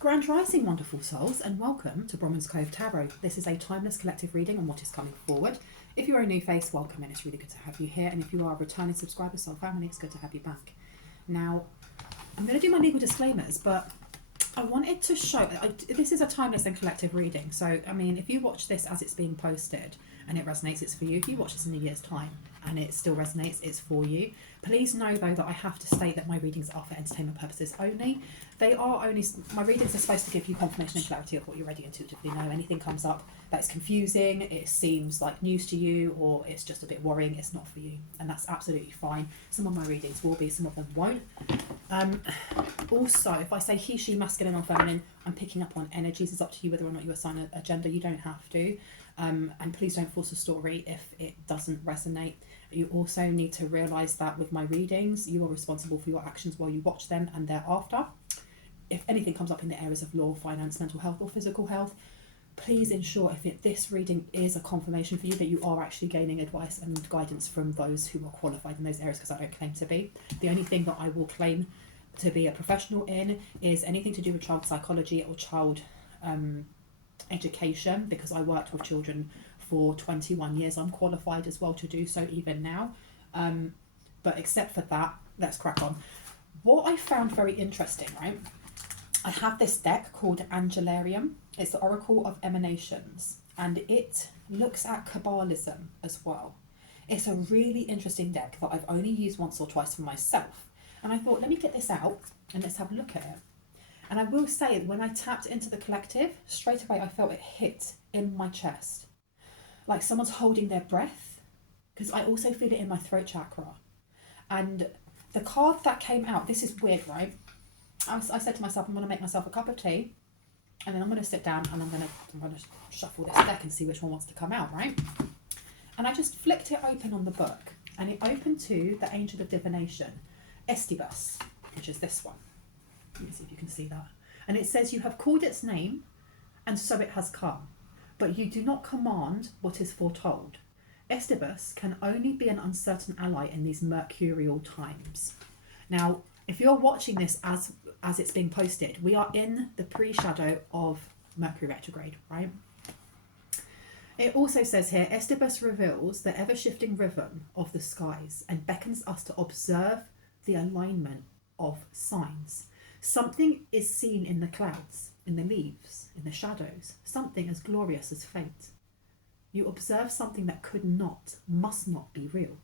Grand Rising, wonderful souls, and welcome to Bronwen's Cove Tarot. This is a timeless collective reading on what is coming forward. If you're a new face, welcome, and it's really good to have you here. And if you are a returning subscriber, soul family, it's good to have you back. Now, I'm going to do my legal disclaimers, but I wanted to show, this is a timeless and collective reading. So, I mean, if you watch this as it's being posted and it resonates, it's for you. If you watch this in a year's time and it still resonates, it's for you. Please know, though, that I have to state that my readings are for entertainment purposes only. They are only, my readings are supposed to give you confirmation and clarity of what you already intuitively know. Anything comes up that is confusing, it seems like news to you, or it's just a bit worrying, it's not for you. And that's absolutely fine. Some of my readings will be, some of them won't. Also, if I say he, she, masculine or feminine, I'm picking up on energies. It's up to you whether or not you assign a gender. You don't have to. And please don't force a story if it doesn't resonate. You also need to realise that with my readings, you are responsible for your actions while you watch them and thereafter. If anything comes up in the areas of law, finance, mental health or physical health, please ensure if this reading is a confirmation for you that you are actually gaining advice and guidance from those who are qualified in those areas, because I don't claim to be. The only thing that I will claim to be a professional in is anything to do with child psychology or child education, because I worked with children for 21 years. I'm qualified as well to do so even now. But except for that, let's crack on. What I found very interesting, right? I have this deck called Angelarium. It's the Oracle of Emanations, and it looks at Kabbalism as well. It's a really interesting deck that I've only used once or twice for myself. And I thought, let me get this out and let's have a look at it. And I will say, when I tapped into the collective, straight away I felt it hit in my chest. Like someone's holding their breath, because I also feel it in my throat chakra. And the card that came out, this is weird, right? I said to myself, I'm going to make myself a cup of tea, and then I'm going to sit down and I'm going to shuffle this deck and see which one wants to come out, right? And I just flicked it open on the book, and it opened to the Angel of Divination, Estibus, which is this one. Let me see if you can see that. And it says, you have called its name, and so it has come, but you do not command what is foretold. Estibus can only be an uncertain ally in these mercurial times. Now, if you're watching this as it's being posted, we are in the pre-shadow of Mercury retrograde, right? It also says here, Estibus reveals the ever-shifting rhythm of the skies and beckons us to observe the alignment of signs. Something is seen in the clouds, in the leaves, in the shadows, something as glorious as fate. You observe something that could not, must not be real.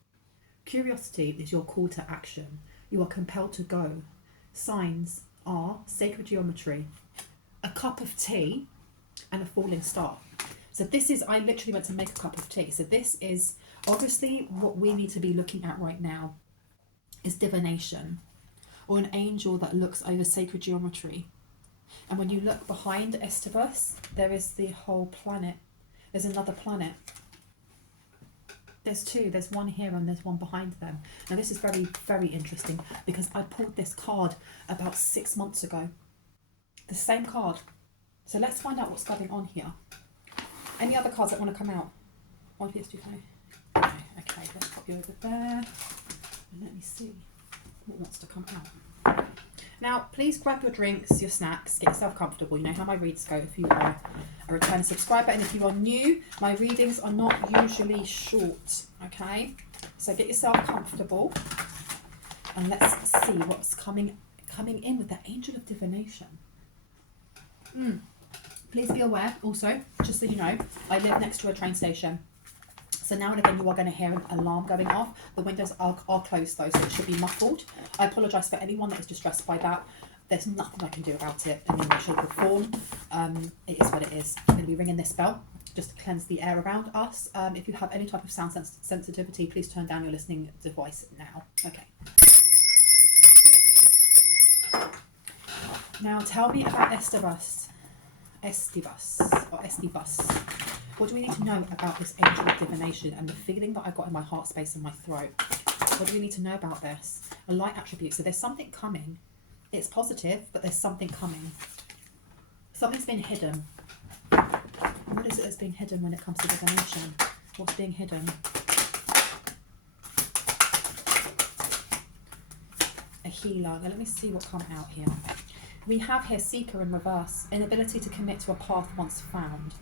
Curiosity is your call to action. You are compelled to go. Signs are sacred geometry, a cup of tea, and a falling star. So this is, I literally went to make a cup of tea. So this is obviously what we need to be looking at right now is divination, or an angel that looks over sacred geometry. And when you look behind Estibus, there is the whole planet. There's another planet. There's two, there's one here and there's one behind them. Now this is very, very interesting because I pulled this card about 6 months ago. The same card. So let's find out what's going on here. Any other cards that want to come out? One PS2 okay, let's pop you over there. And let me see what wants to come out. Now, please grab your drinks, your snacks, get yourself comfortable. You know how my reads go if you are a returning subscriber. And if you are new, my readings are not usually short, okay? So get yourself comfortable and let's see what's coming in with the Angel of Divination. Please be aware, also, just so you know, I live next to a train station. So now and again you are going to hear an alarm going off. The windows are closed though, so it should be muffled. I apologise for anyone that is distressed by that. There's nothing I can do about it in any shape or form. It is what it is. I'm going to be ringing this bell just to cleanse the air around us. If you have any type of sound sensitivity, please turn down your listening device now. Okay. Now tell me about Estibus. What do we need to know about this Angel of Divination and the feeling that I got in my heart space and my throat? What do we need to know about this? A light attribute. So there's something coming. It's positive, but there's something coming. Something's been hidden. What is it that's being hidden when it comes to divination? What's being hidden? A healer. Now let me see what comes out here. We have here seeker in reverse, inability to commit to a path once found.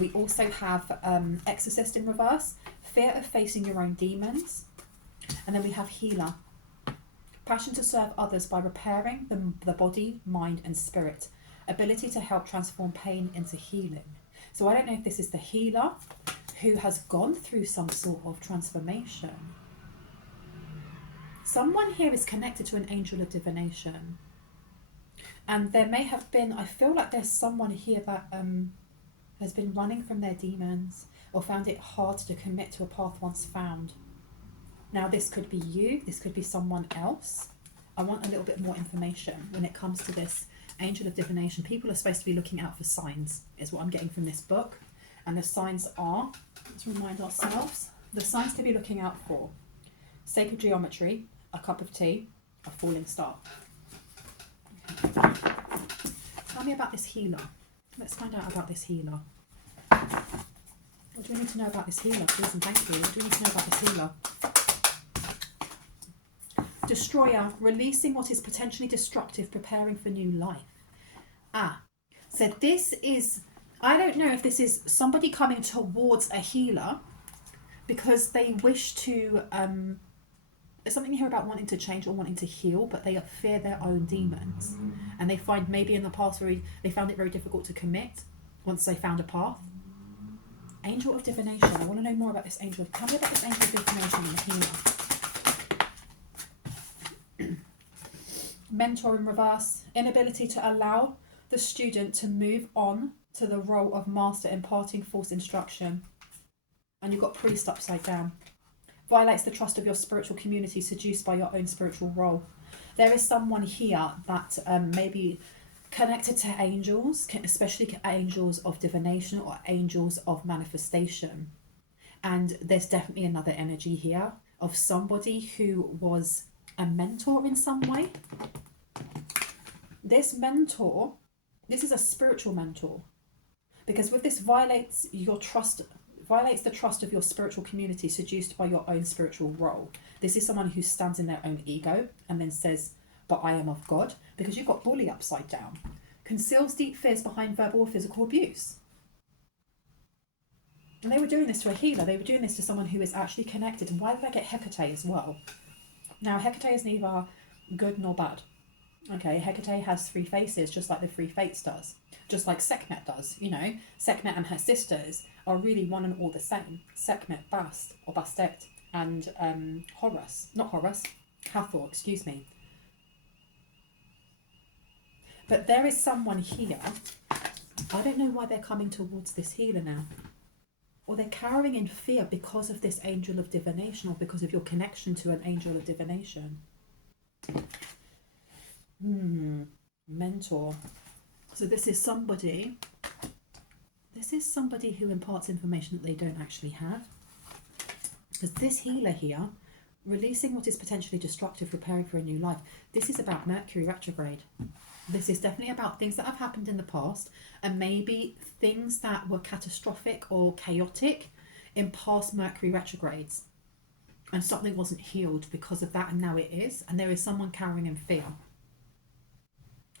We also have exorcist in reverse, fear of facing your own demons. And then we have healer, passion to serve others by repairing the body, mind and spirit. Ability to help transform pain into healing. So I don't know if this is the healer who has gone through some sort of transformation. Someone here is connected to an angel of divination. And there may have been, I feel like there's someone here that has been running from their demons or found it hard to commit to a path once found. Now this could be you, this could be someone else. I want a little bit more information when it comes to this angel of divination. People are supposed to be looking out for signs, is what I'm getting from this book. And the signs are, let's remind ourselves, the signs to be looking out for: sacred geometry, a cup of tea, a falling star. Okay. Tell me about this healer. Let's find out about this healer. What do we need to know about this healer, please and thank you? What do we need to know about this healer? Destroyer, releasing what is potentially destructive, preparing for new life. So this is, I don't know if this is somebody coming towards a healer because they wish to, there's something here about wanting to change or wanting to heal, but they fear their own demons. And they find maybe in the past they found it very difficult to commit once they found a path. Angel of divination. I want to know more about this angel. Tell me about this angel of divination and the healer. Mentor in reverse, inability to allow the student to move on to the role of master, imparting false instruction. And you've got priest upside down. Violates the trust of your spiritual community, seduced by your own spiritual role. There is someone here that may be connected to angels, especially angels of divination or angels of manifestation. And there's definitely another energy here of somebody who was a mentor in some way. This mentor, this is a spiritual mentor, because with this violates your trust, violates the trust of your spiritual community, seduced by your own spiritual role. This is someone who stands in their own ego and then says, but I am of God, because you've got bully upside down. Conceals deep fears behind verbal or physical abuse. And they were doing this to a healer. They were doing this to someone who is actually connected. And why did I get Hecate as well? Now, Hecate is neither good nor bad. Okay, Hecate has three faces, just like the Three Fates does. Just like Sekhmet does, you know. Sekhmet and her sisters are really one and all the same. Sekhmet, Bast, or Bastet, and Hathor, excuse me. But there is someone here, I don't know why they're coming towards this healer now. Or they're carrying in fear because of this angel of divination, or because of your connection to an angel of divination. Mentor. So this is somebody who imparts information that they don't actually have. Because this healer here, releasing what is potentially destructive, preparing for a new life. This is about Mercury retrograde. This is definitely about things that have happened in the past, and maybe things that were catastrophic or chaotic in past Mercury retrogrades. And something wasn't healed because of that, and now it is. And there is someone carrying in fear.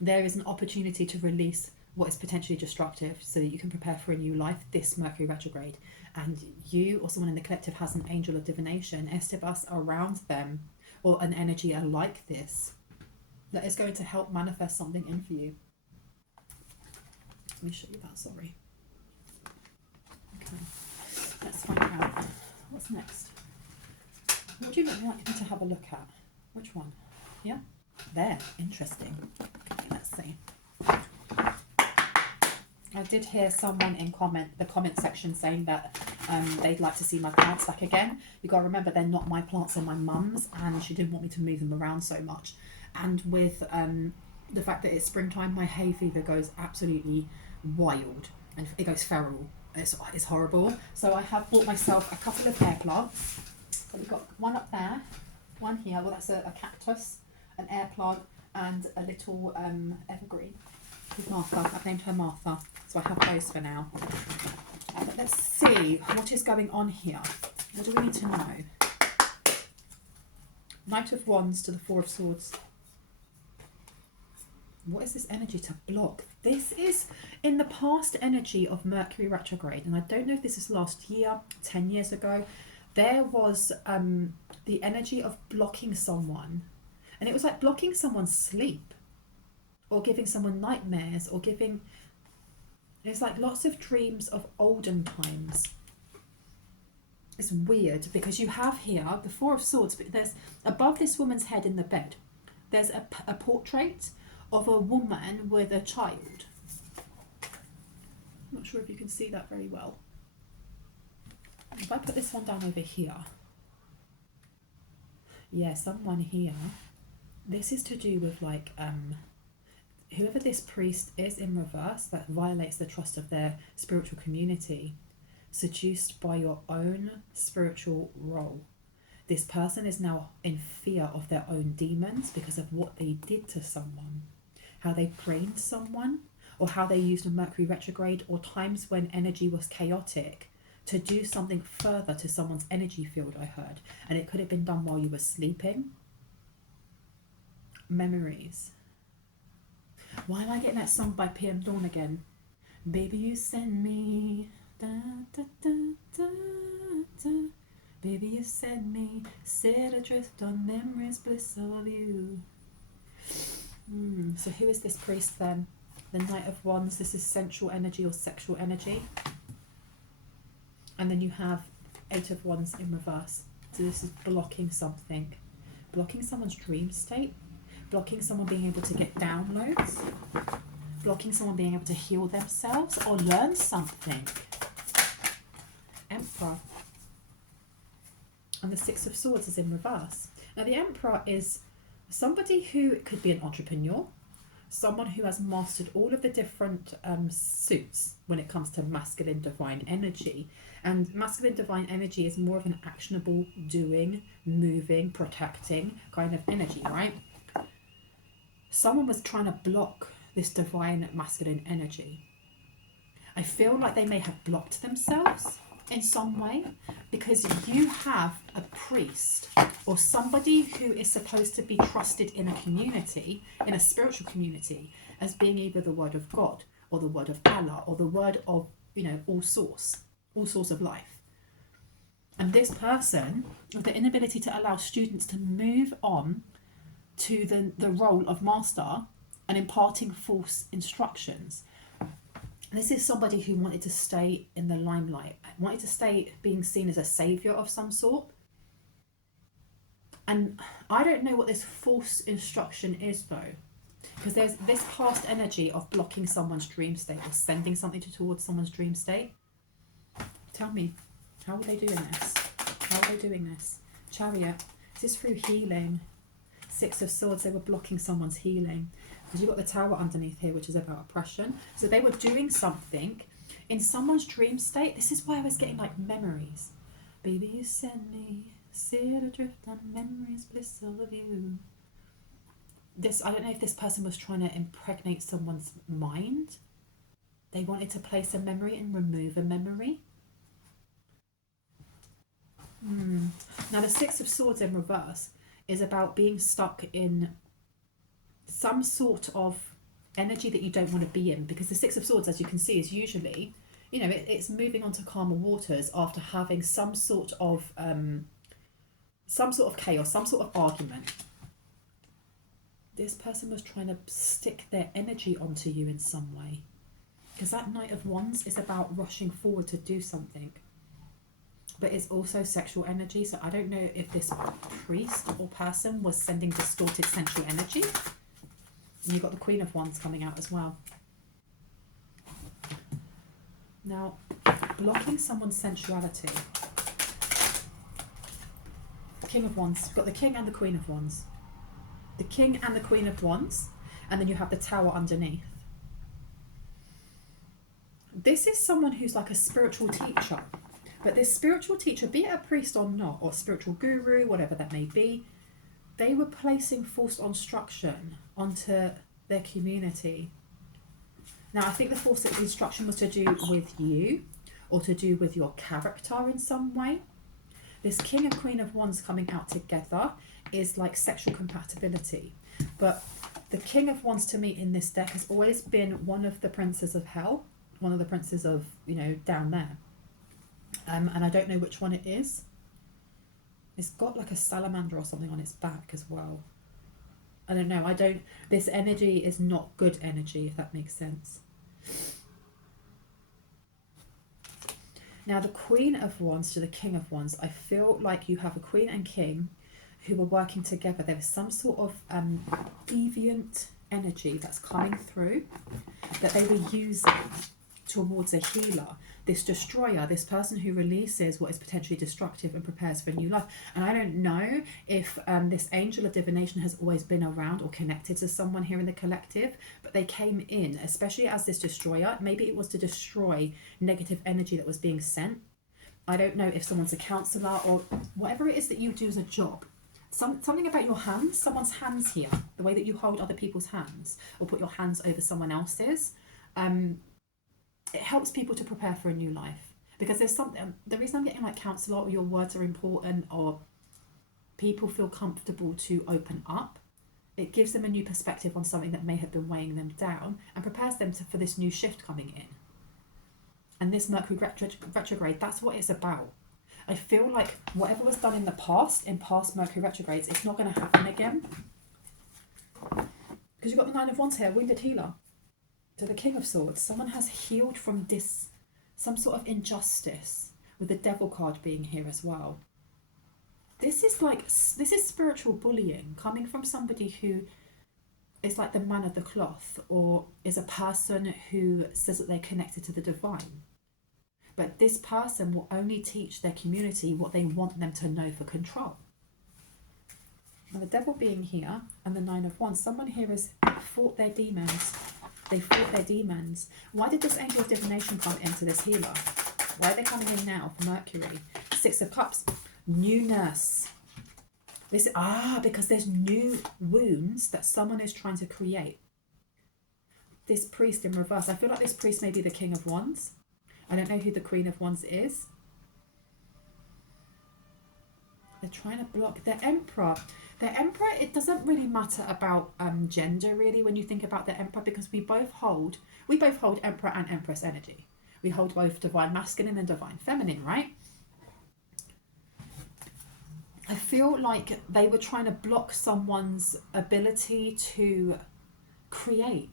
There is an opportunity to release what is potentially destructive so that you can prepare for a new life this Mercury retrograde. And you or someone in the collective has an angel of divination, Estebas, around them, or an energy like this, that is going to help manifest something in for you. Let me show you that, sorry. Okay, let's find out. What's next? What do you want me to have a look at? Which one? Yeah? There, interesting. Okay, let's see. I did hear someone in the comment section saying that they'd like to see my plants back again. You got to remember, they're not my plants, they're my mum's, and she didn't want me to move them around so much. And with the fact that it's springtime, my hay fever goes absolutely wild, and it goes feral. It's horrible. So I have bought myself a couple of air plants. So we've got one up there, one here. Well, that's a cactus, an air plant, and a little evergreen. With Martha. I've named her Martha, so I have those for now. But let's see what is going on here. What do we need to know? Knight of Wands to the Four of Swords. What is this energy to block? This is in the past energy of Mercury retrograde. And I don't know if this is last year, 10 years ago. There was the energy of blocking someone. And it was like blocking someone's sleep. Or giving someone nightmares. Or giving... It's like lots of dreams of olden times. It's weird because you have here the Four of Swords. But there's above this woman's head in the bed. There's a portrait of a woman with a child. I'm not sure if you can see that very well. If I put this one down over here. Yeah, someone here. This is to do with like whoever this priest is in reverse that violates the trust of their spiritual community, seduced by your own spiritual role. This person is now in fear of their own demons because of what they did to someone. How they trained someone, or how they used a Mercury retrograde, or times when energy was chaotic to do something further to someone's energy field, I heard. And it could have been done while you were sleeping. Memories. Why am I getting that song by PM Dawn again? Baby, you send me... Da, da, da, da, da. Baby, you send me... Set adrift on memories, bliss of you. So who is this priest then? The Knight of Wands. This is sensual energy or sexual energy. And then you have Eight of Wands in reverse. So this is blocking something. Blocking someone's dream state. Blocking someone being able to get downloads. Blocking someone being able to heal themselves or learn something. Emperor. And the Six of Swords is in reverse. Now the Emperor is somebody who could be an entrepreneur, someone who has mastered all of the different suits when it comes to masculine divine energy. And masculine divine energy is more of an actionable, doing, moving, protecting kind of energy, right? Someone was trying to block this divine masculine energy. I feel like they may have blocked themselves in some way, because you have a priest or somebody who is supposed to be trusted in a community, in a spiritual community, as being either the word of God or the word of Allah or the word of, you know, all source of life. And this person, with the inability to allow students to move on to the role of master and imparting false instructions. This is somebody who wanted to stay in the limelight, wanted to stay being seen as a saviour of some sort. And I don't know what this false instruction is though, because there's this past energy of blocking someone's dream state or sending something towards someone's dream state. Tell me, how are they doing this? How are they doing this? Chariot, is this through healing? Six of Swords, they were blocking someone's healing. Because you've got the Tower underneath here, which is about oppression. So they were doing something in someone's dream state. This is why I was getting like memories. Baby, you send me, sit adrift on memories, bliss of you. This, I don't know if this person was trying to impregnate someone's mind. They wanted to place a memory and remove a memory. Now the Six of Swords in reverse is about being stuck in some sort of energy that you don't want to be in, because the Six of Swords, as you can see, is usually, you know, it's moving on to calmer waters after having some sort of chaos, some sort of argument. This person was trying to stick their energy onto you in some way, because that Knight of Wands is about rushing forward to do something. But it's also sexual energy, so I don't know if this priest or person was sending distorted sensual energy. And you've got the Queen of Wands coming out as well. Now, blocking someone's sensuality. King of Wands. You've got the King and the Queen of Wands. The King and the Queen of Wands, and then you have the Tower underneath. This is someone who's like a spiritual teacher. But this spiritual teacher, be it a priest or not, or spiritual guru, whatever that may be, they were placing false instruction onto their community. Now, I think the false instruction was to do with you, or to do with your character in some way. This King and Queen of Wands coming out together is like sexual compatibility. But The King of Wands to me in this deck has always been one of the princes of hell, one of the princes of, you know, down there. And I don't know which one it is. It's got like a salamander or something on its back as well. I don't know. This energy is not good energy, if that makes sense. Now, the Queen of Wands to the King of Wands, I feel like you have a Queen and King who are working together. There is some sort of deviant energy that's coming through that they were using towards a healer. This destroyer, this person who releases what is potentially destructive and prepares for a new life. And I don't know if this angel of divination has always been around or connected to someone here in the collective, but they came in, especially as this destroyer. Maybe it was to destroy negative energy that was being sent. I don't know if someone's a counselor or whatever it is that you do as a job. Something about your hands, someone's hands here, the way that you hold other people's hands or put your hands over someone else's. It helps people to prepare for a new life, because there's something, the reason I'm getting like counselor or your words are important or people feel comfortable to open up, it gives them a new perspective on something that may have been weighing them down and prepares them for this new shift coming in. And this Mercury retrograde, that's what it's about. I feel like whatever was done in the past, in past Mercury retrogrades, it's not going to happen again. Because you've got the Nine of Wands here, wounded healer. To the King of Swords, someone has healed from this, some sort of injustice, with the Devil card being here as well. This is spiritual bullying coming from somebody who is like the man of the cloth, or is a person who says that they're connected to the divine. But this person will only teach their community what they want them to know for control. And the Devil being here, and the Nine of Wands, someone here has fought their demons. They fought their demons. Why did this angel of divination come into this healer? Why are they coming in now for Mercury? Six of Cups. Newness. Because there's new wounds that someone is trying to create. This priest in reverse. I feel like this priest may be the King of Wands. I don't know who the Queen of Wands is. They're trying to block the Emperor. The Emperor, it doesn't really matter about gender really when you think about the Emperor, because we both hold Emperor and Empress energy. We hold both divine masculine and divine feminine, right? I feel like they were trying to block someone's ability to create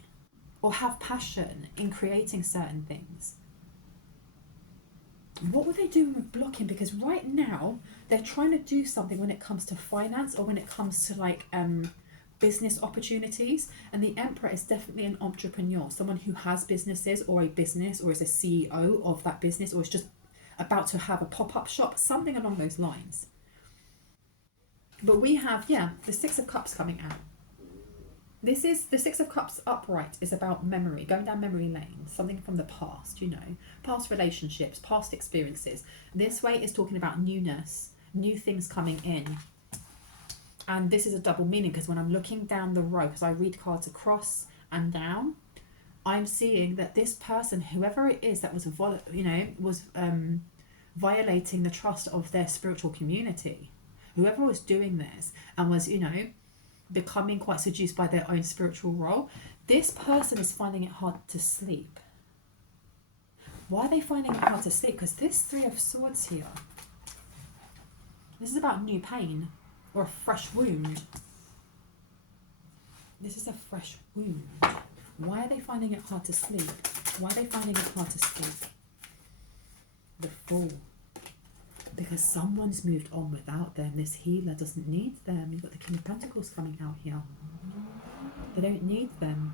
or have passion in creating certain things. What were they doing with blocking? Because right now they're trying to do something when it comes to finance or when it comes to like business opportunities. And the Emperor is definitely an entrepreneur, someone who has businesses or a business or is a CEO of that business or is just about to have a pop-up shop, something along those lines. But we have, the Six of Cups coming out. This is the Six of Cups upright is about memory, going down memory lane, something from the past, past relationships, past experiences. This way is talking about newness, new things coming in. And this is a double meaning, because when I'm looking down the row, because I read cards across and down, I'm seeing that this person, whoever it is that was, violating the trust of their spiritual community, whoever was doing this and was, becoming quite seduced by their own spiritual role, this person is finding it hard to sleep. Why are they finding it hard to sleep? Because this Three of Swords here, this is about new pain or a fresh wound. This is a fresh wound. Why are they finding it hard to sleep? Why are they finding it hard to sleep? The Fool. Because someone's moved on without them. This healer doesn't need them. You've got the King of Pentacles coming out here. They don't need them.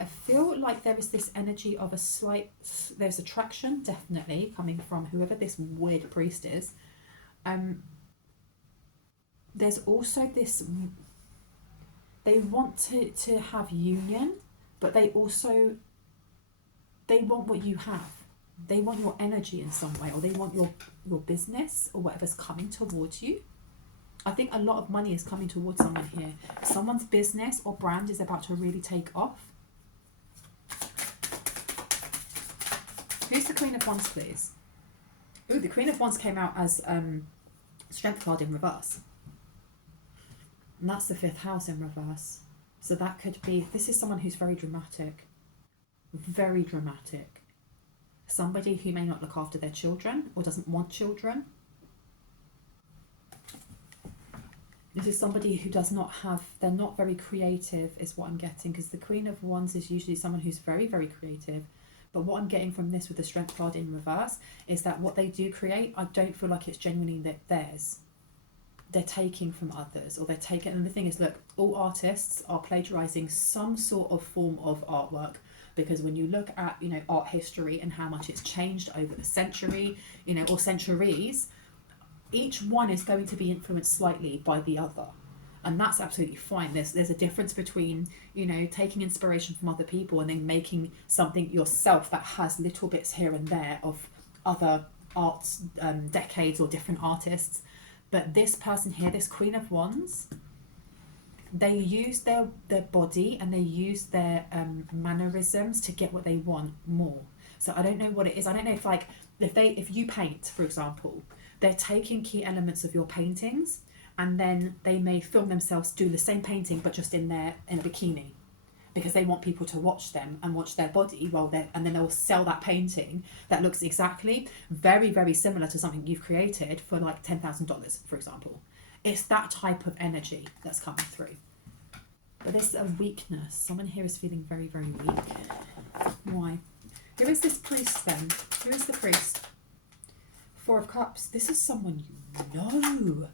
I feel like there is this energy of there's attraction, definitely, coming from whoever this weird priest is. There's also this, they want to have union, but they want what you have. They want your energy in some way, or they want your business or whatever's coming towards you. I think a lot of money is coming towards someone here. Someone's business or brand is about to really take off. Who's the Queen of Wands, please? Ooh, the Queen of Wands came out as Strength card in reverse. And that's the 5th house in reverse. So that could be, this is someone who's very dramatic. Very dramatic. Somebody who may not look after their children or doesn't want children. This is somebody who does not have, they're not very creative is what I'm getting, because the Queen of Wands is usually someone who's very, very creative. But what I'm getting from this with the Strength card in reverse is that what they do create, I don't feel like it's genuinely theirs. They're taking from others, or they're taking, and the thing is, look, all artists are plagiarizing some sort of form of artwork, because when you look at, you know, art history and how much it's changed over the century, you know, or centuries, each one is going to be influenced slightly by the other, and that's absolutely fine. There's a difference between, you know, taking inspiration from other people and then making something yourself that has little bits here and there of other arts, decades or different artists. But this person here, this Queen of Wands, they use their body and they use their mannerisms to get what they want more. So I don't know what it is. I don't know if, like, if you paint, for example, they're taking key elements of your paintings, and then they may film themselves do the same painting but just in a bikini, because they want people to watch them and watch their body while they're, and then they'll sell that painting that looks exactly very, very similar to something you've created for like $10,000, for example. It's that type of energy that's coming through. But this is a weakness. Someone here is feeling very, very weak. Why? Who is this priest then? Who is the priest? Four of Cups. This is someone you know.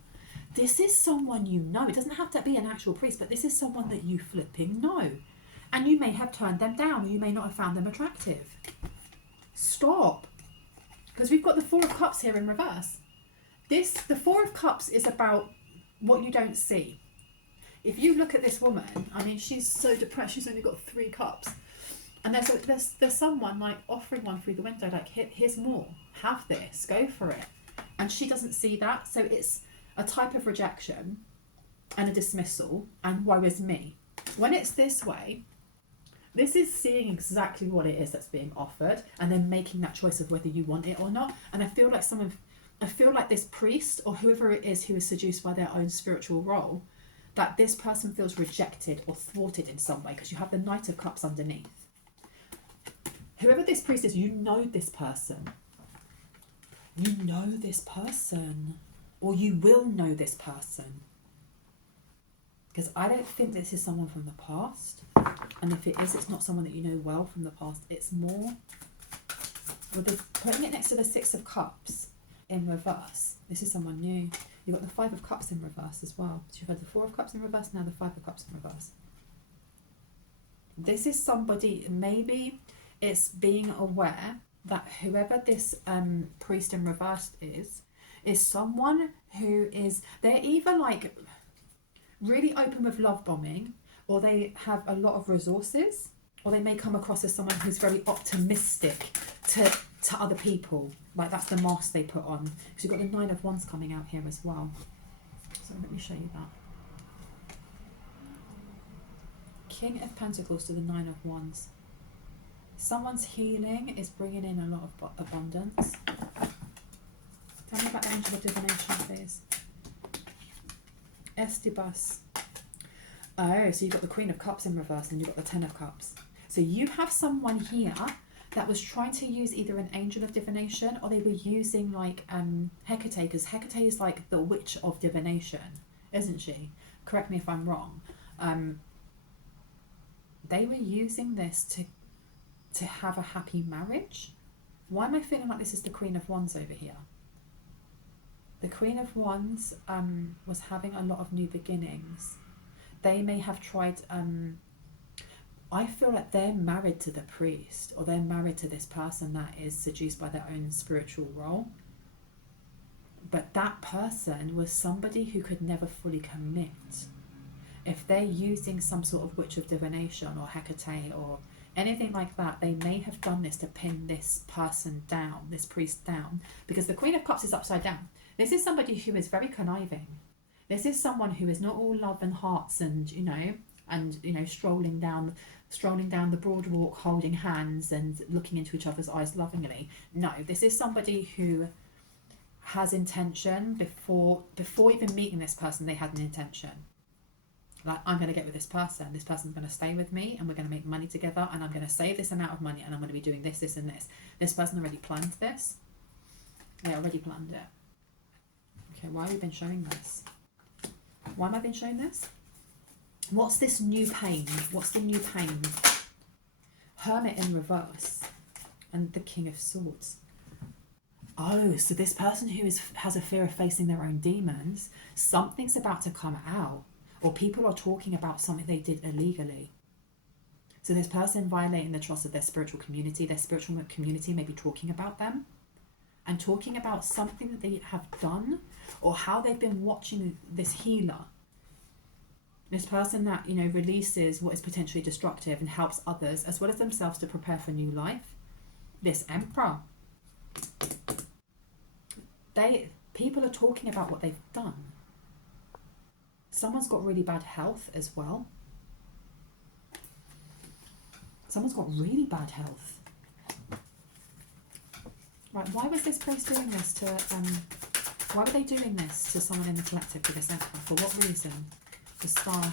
This is someone you know. It doesn't have to be an actual priest, but this is someone that you flipping know. And you may have turned them down, or you may not have found them attractive. Stop. Because we've got the Four of Cups here in reverse. The Four of Cups is about what you don't see. If you look at this woman, I mean, she's so depressed. She's only got 3 cups. And there's someone like offering one through the window, like, here's more, have this, go for it. And she doesn't see that. So it's a type of rejection and a dismissal, and woe is me. When it's this way, this is seeing exactly what it is that's being offered, and then making that choice of whether you want it or not. And I feel like this priest, or whoever it is who is seduced by their own spiritual role, that this person feels rejected or thwarted in some way, because you have the Knight of Cups underneath. Whoever this priest is, you know this person. You know this person. Or you will know this person. Because I don't think this is someone from the past. And if it is, it's not someone that you know well from the past. It's more, with putting it next to the Six of Cups in reverse. This is someone new. You've got the Five of Cups in reverse as well. So you've had the Four of Cups in reverse, now the Five of Cups in reverse. This is somebody, maybe it's being aware that whoever this priest in reverse is someone who is, they're either like really open with love bombing, or they have a lot of resources, or they may come across as someone who's very optimistic to other people. Like, that's the mask they put on. Because you've got the Nine of Wands coming out here as well. So let me show you that. King of Pentacles to the Nine of Wands. Someone's healing is bringing in a lot of abundance. Tell me about the Angel of Divination, please. Estibus. Oh, so you've got the Queen of Cups in reverse and you've got the Ten of Cups. So you have someone here that was trying to use either an Angel of Divination, or they were using like Hecate, because Hecate is like the Witch of Divination, isn't she? Correct me if I'm wrong. They were using this to have a happy marriage. Why am I feeling like this is the Queen of Wands over here? The Queen of Wands was having a lot of new beginnings. They may have tried, I feel like they're married to the priest, or they're married to this person that is seduced by their own spiritual role. But that person was somebody who could never fully commit. If they're using some sort of Witch of Divination or Hecate or anything like that, they may have done this to pin this person down, this priest down, because the Queen of Cups is upside down. This is somebody who is very conniving. This is someone who is not all love and hearts and, strolling down the boardwalk holding hands and looking into each other's eyes lovingly. No, this is somebody who has intention. Before even meeting this person, they had an intention. Like, I'm going to get with this person's going to stay with me, and we're going to make money together, and I'm going to save this amount of money, and I'm going to be doing this, this, and this. This person already planned this. They already planned it. Okay, why have we been showing this? Why am I being shown this? What's this new pain? What's the new pain? Hermit in reverse. And the King of Swords. Oh, so this person who has a fear of facing their own demons, something's about to come out. Or people are talking about something they did illegally. So this person violating the trust of their spiritual community may be talking about them. And talking about something that they have done. Or how they've been watching this healer. This person that, you know, releases what is potentially destructive and helps others as well as themselves to prepare for new life. This Emperor. People are talking about what they've done. Someone's got really bad health as well. Someone's got really bad health. Right, why was this priest doing this to, why were they doing this to someone in the collective, to this Emperor? For what reason? The Star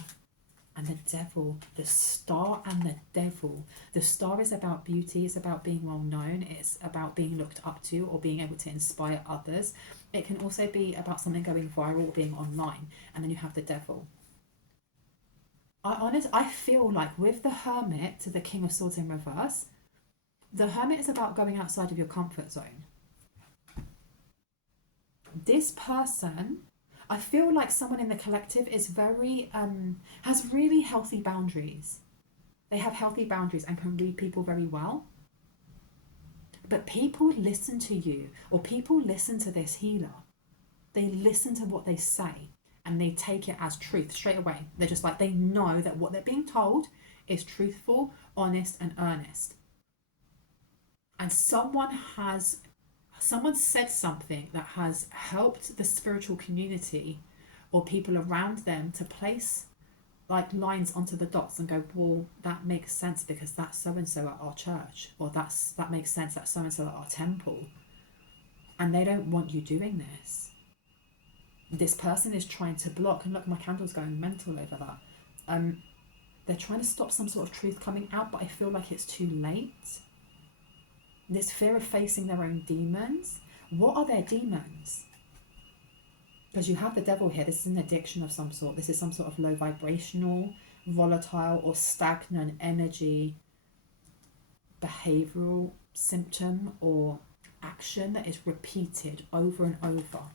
and the Devil. The Star and the Devil. The Star is about beauty. It's about being well known. It's about being looked up to or being able to inspire others. It can also be about something going viral or being online. And then you have the Devil. I feel like with the Hermit to the King of Swords in reverse, the Hermit is about going outside of your comfort zone. This person, I feel like someone in the collective is very, has really healthy boundaries. They have healthy boundaries and can read people very well. But people listen to you, or people listen to this healer. They listen to what they say and they take it as truth straight away. They're just like, they know that what they're being told is truthful, honest, and earnest. And someone said something that has helped the spiritual community or people around them to place like lines onto the dots and go, well, that makes sense because that's so-and-so at our church, or that makes sense, that's so-and-so at our temple. And they don't want you doing this. This person is trying to block, and look, my candle's going mental over that. They're trying to stop some sort of truth coming out, but I feel like it's too late. This fear of facing their own demons. What are their demons? Because you have the Devil here. This is an addiction of some sort. This is some sort of low vibrational, volatile, or stagnant energy, behavioral symptom or action that is repeated over and over.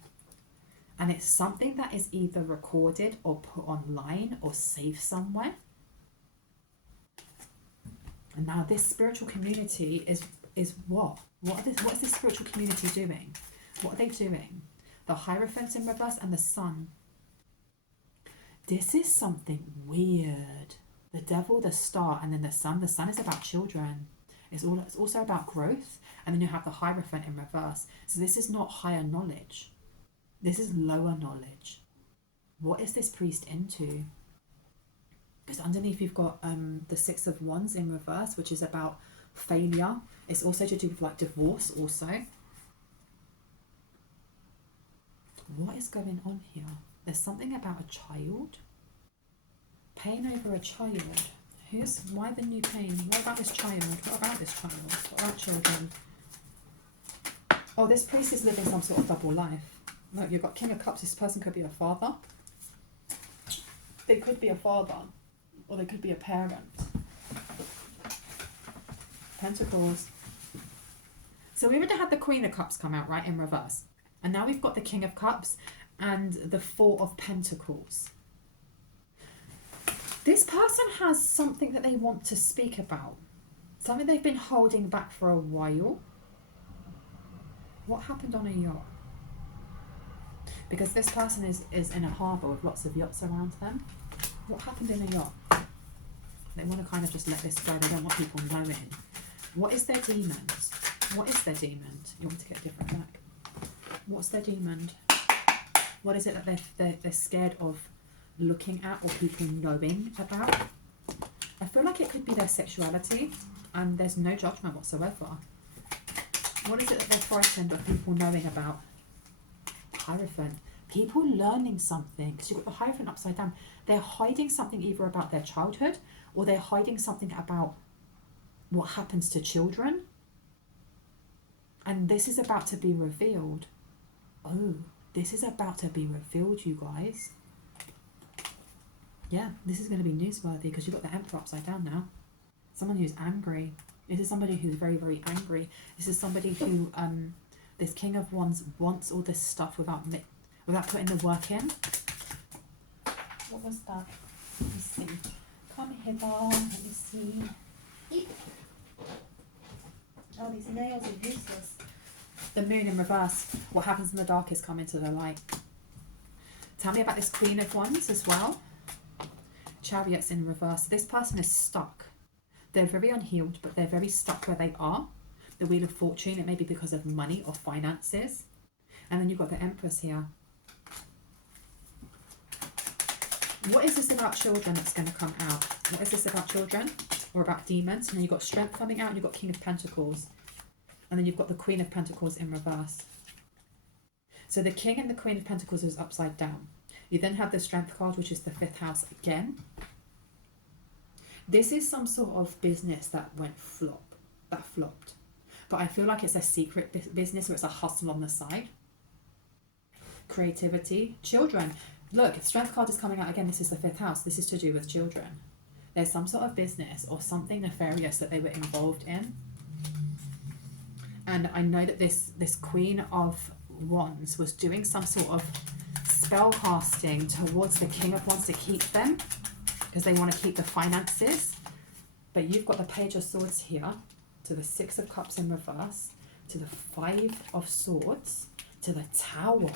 And it's something that is either recorded or put online or saved somewhere. And now this spiritual community is what? What is this spiritual community doing? What are they doing? The Hierophant in reverse and the Sun. This is something weird. The Devil, the Star, and then the Sun. The Sun is about children. It's also about growth. And then you have the Hierophant in reverse. So this is not higher knowledge. This is lower knowledge. What is this priest into? Because underneath you've got the Six of Wands in reverse, which is about failure. It's also to do with like divorce also. What is going on here? There's something about a child. Pain over a child. Why the new pain? What about this child? What about this child? What about children? Oh, this priest is living some sort of double life. Look, you've got King of Cups. This person could be a father. They could be a father. Or they could be a parent. Pentacles. So we already had the Queen of Cups come out, right, in reverse. And now we've got the King of Cups and the Four of Pentacles. This person has something that they want to speak about. Something they've been holding back for a while. What happened on a yacht? Because this person is in a harbour with lots of yachts around them. What happened in a yacht? They want to kind of just let this go. They don't want people knowing. What is their demon? What is their demon? You want to get a different deck. What's their demon? What is it that they're scared of looking at or people knowing about? I feel like it could be their sexuality, and there's no judgment whatsoever. What is it that they're frightened of people knowing about? Hierophant. people learning something, because you've got the Hierophant upside down. They're hiding something either about their childhood, or they're hiding something about what happens to children. And this is about to be revealed. Oh, this is about to be revealed, you guys. Yeah, this is going to be newsworthy, because you've got the Emperor upside down now. Someone who's angry. This is somebody who's very, very angry. This is somebody who, this King of Wands wants all this stuff without putting the work in. What was that? Let me see. Come hither. Let me see. Eep. Oh, these nails are useless. The Moon in reverse. What happens in the dark is coming to the light. Tell me about this Queen of Wands as well. Chariots in reverse. This person is stuck. They're very unhealed, but they're very stuck where they are. The Wheel of Fortune, it may be because of money or finances. And then you've got the Empress here. What is this about children that's going to come out? What is this about children? Or about demons? And then you've got Strength coming out, and you've got King of Pentacles. And then you've got the Queen of Pentacles in reverse. So the King and the Queen of Pentacles is upside down. You then have the Strength card, which is the 5th house again. This is some sort of business that flopped. But I feel like it's a secret business, or it's a hustle on the side. Creativity. Children. Look, the Strength card is coming out again. This is the 5th house. This is to do with children. There's some sort of business or something nefarious that they were involved in. And I know that this Queen of Wands was doing some sort of spell casting towards the King of Wands to keep them, because they want to keep the finances. But you've got the Page of Swords here, to the 6 of Cups in reverse, to the 5 of Swords, to the Tower.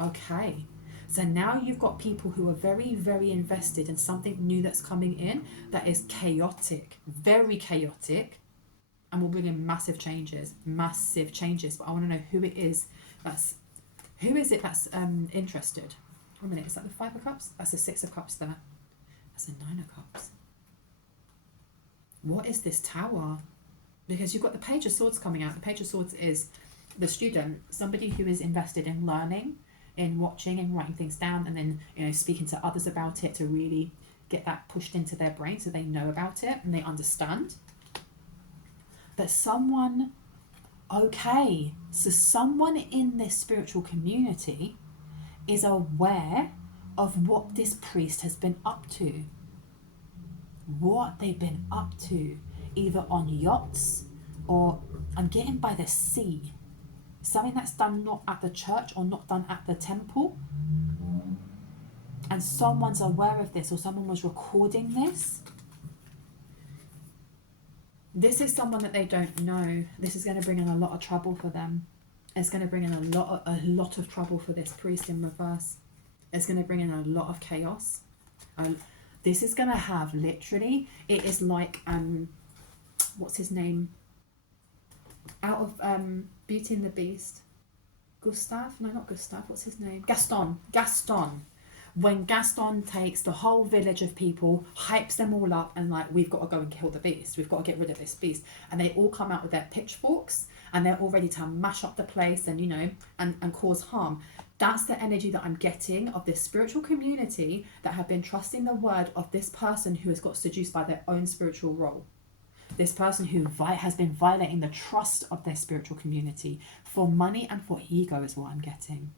Okay, so now you've got people who are very, very invested in something new that's coming in that is chaotic, very chaotic, and will bring in massive changes. But I want to know who it is that's interested. 1 minute, is that the 5 of Cups? That's the 6 of Cups there. That's the 9 of Cups. What is this Tower? Because you've got the Page of Swords coming out. The Page of Swords is the student, somebody who is invested in learning, in watching and writing things down, and then, you know, speaking to others about it to really get that pushed into their brain so they know about it and they understand. But someone, okay, so someone in this spiritual community is aware of what this priest has been up to. What they've been up to, either on yachts or I'm getting by the sea. Something that's done not at the church or not done at the temple. And someone's aware of this, or someone was recording this. This is someone that they don't know. This is going to bring in a lot of trouble for them. It's going to bring in a lot of trouble for this priest in reverse. It's going to bring in a lot of chaos. This is going to have literally, it is like, what's his name? Out of Beauty and the Beast. Gustav? No, not Gustav. What's his name? Gaston. When Gaston takes the whole village of people, hypes them all up, and like, we've got to go and kill the beast. We've got to get rid of this beast. And they all come out with their pitchforks, and they're all ready to mash up the place and, you know, and cause harm. That's the energy that I'm getting of this spiritual community that have been trusting the word of this person who has got seduced by their own spiritual role. This person who has been violating the trust of their spiritual community for money and for ego is what I'm getting.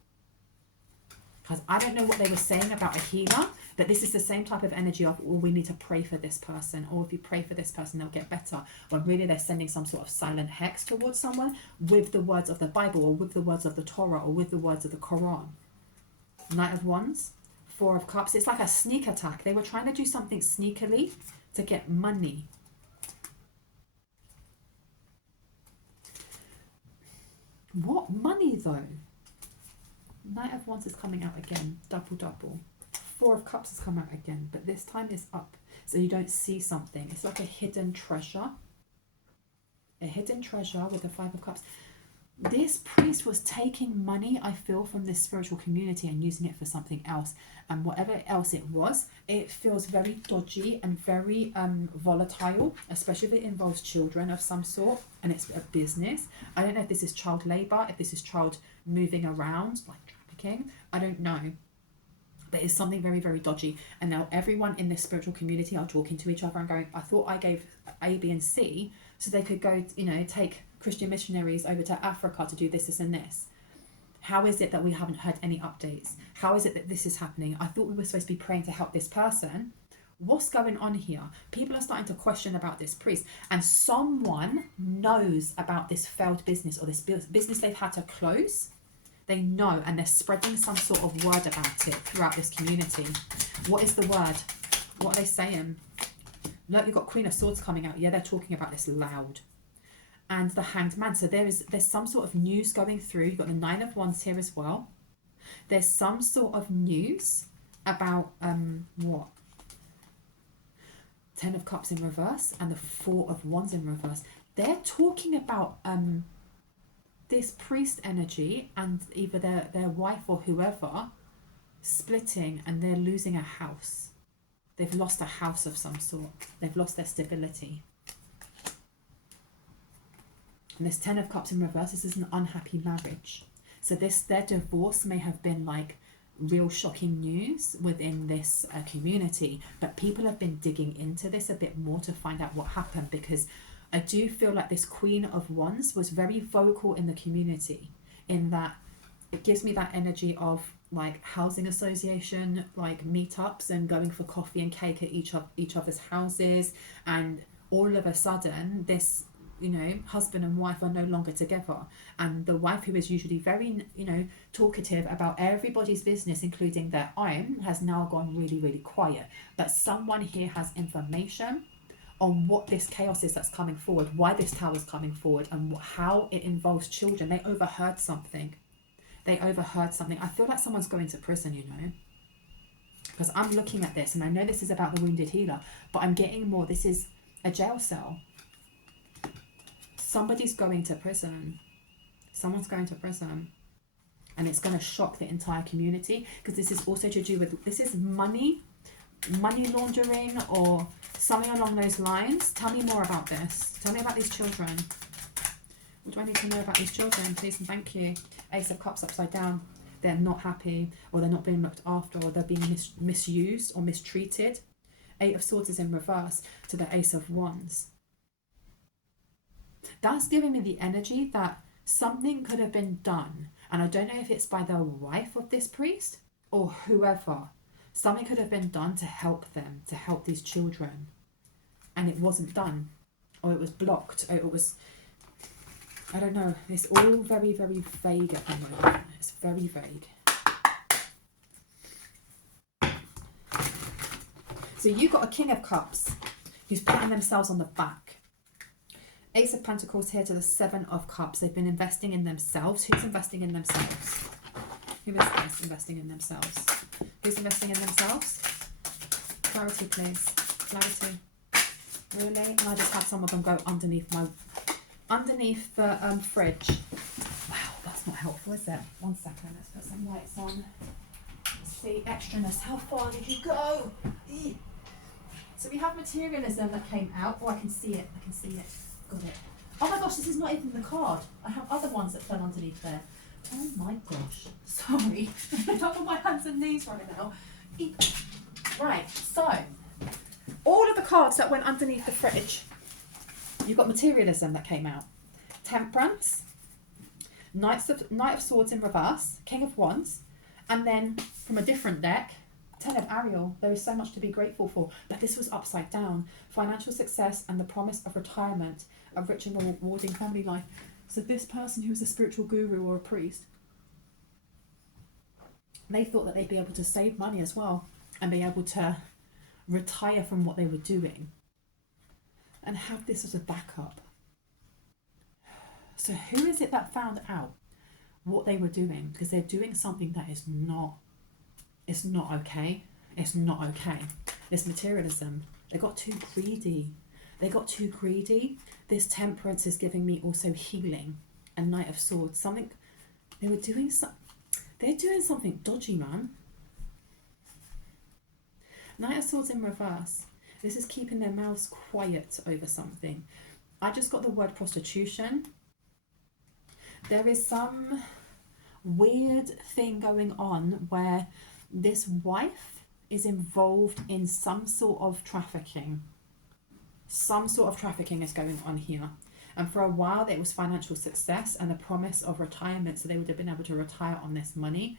Because I don't know what they were saying about a healer, but this is the same type of energy of, oh, we need to pray for this person, or if you pray for this person, they'll get better. When really they're sending some sort of silent hex towards someone with the words of the Bible, or with the words of the Torah, or with the words of the Quran. Knight of Wands, 4 of Cups. It's like a sneak attack. They were trying to do something sneakily to get money. What money though? Knight of Wands is coming out again, double. 4 of Cups has come out again, but this time it's up, so you don't see something. It's like a hidden treasure. A hidden treasure with the 5 of Cups. This priest was taking money, I feel, from this spiritual community and using it for something else. And whatever else it was, it feels very dodgy and very volatile, especially if it involves children of some sort and it's a business. I don't know if this is child labour, if this is child moving around, like working. I don't know. But it's something very, very dodgy. And now everyone in this spiritual community are talking to each other and going, I thought I gave A, B, and C so they could go, you know, take Christian missionaries over to Africa to do this, this, and this. How is it that we haven't heard any updates? How is it that this is happening? I thought we were supposed to be praying to help this person. What's going on here? People are starting to question about this priest, and someone knows about this failed business or this business they've had to close. They know, and they're spreading some sort of word about it throughout this community. What is the word? What are they saying? Look, you've got Queen of Swords coming out. Yeah, they're talking about this loud. And the Hanged Man. So there's some sort of news going through. You've got the Nine of Wands here as well. There's some sort of news about what? Ten of Cups in reverse and the Four of Wands in reverse. They're talking about this priest energy and either their wife or whoever splitting, and they're losing a house. They've lost a house of some sort. They've lost their stability. And this Ten of Cups in reverse, this is an unhappy marriage. So their divorce may have been like real shocking news within this community, but people have been digging into this a bit more to find out what happened, because I do feel like this Queen of Wands was very vocal in the community, in that it gives me that energy of like housing association, like meetups and going for coffee and cake at each other's houses, and all of a sudden this, you know, husband and wife are no longer together, and the wife, who is usually very, you know, talkative about everybody's business including their own, has now gone really, really quiet. But someone here has information on what this chaos is that's coming forward, why this tower is coming forward, and how it involves children. They overheard something. I feel like someone's going to prison, you know, because I'm looking at this and I know this is about the wounded healer, but I'm getting more, this is a jail cell. Somebody's going to prison. Someone's going to prison. And it's going to shock the entire community, because this is also to do with, this is money laundering or something along those lines. Tell me more about this. Tell me about these children. What do I need to know about these children, please and thank you? Ace of Cups upside down. They're not happy, or they're not being looked after, or they're being misused or mistreated. Eight of Swords is in reverse to the Ace of Wands. That's giving me the energy that something could have been done. And I don't know if it's by the wife of this priest or whoever. Something could have been done to help them, to help these children. And it wasn't done. Or it was blocked. Or it was, I don't know. It's all very, very vague at the moment. It's very vague. So you've got a King of Cups who's patting themselves on the back. Ace of Pentacles here to the Seven of Cups. They've been investing in themselves. Who's investing in themselves? Who is this investing in themselves? Who's investing in themselves? Clarity, please. Clarity. Really? And I just had some of them go underneath the fridge. Wow, that's not helpful, is it? 1 second. Let's put some lights on. Let's see, extraness. How far did you go? So we have materialism that came out. Oh, I can see it. Got it. Oh my gosh, this is not even the card. I have other ones that fell underneath there. Oh my gosh. Sorry. I'm on my hands and knees right now. Right, so all of the cards that went underneath the fridge, you've got materialism that came out. Temperance, Knight of Swords in reverse, King of Wands, and then from a different deck, Ten of Ariel. There is so much to be grateful for, but this was upside down. Financial success and the promise of retirement, a rich and rewarding family life. So this person who was a spiritual guru or a priest, they thought that they'd be able to save money as well and be able to retire from what they were doing and have this as a backup. So who is it that found out what they were doing? Because they're doing something that is not, it's not okay. It's not okay. This materialism, they got too greedy. This temperance is giving me also healing. And Knight of Swords, something, they're doing something dodgy, man. Knight of Swords in reverse. This is keeping their mouths quiet over something. I just got the word prostitution. There is some weird thing going on where this wife is involved in some sort of trafficking. Some sort of trafficking is going on here. And for a while, there was financial success and a promise of retirement, so they would have been able to retire on this money.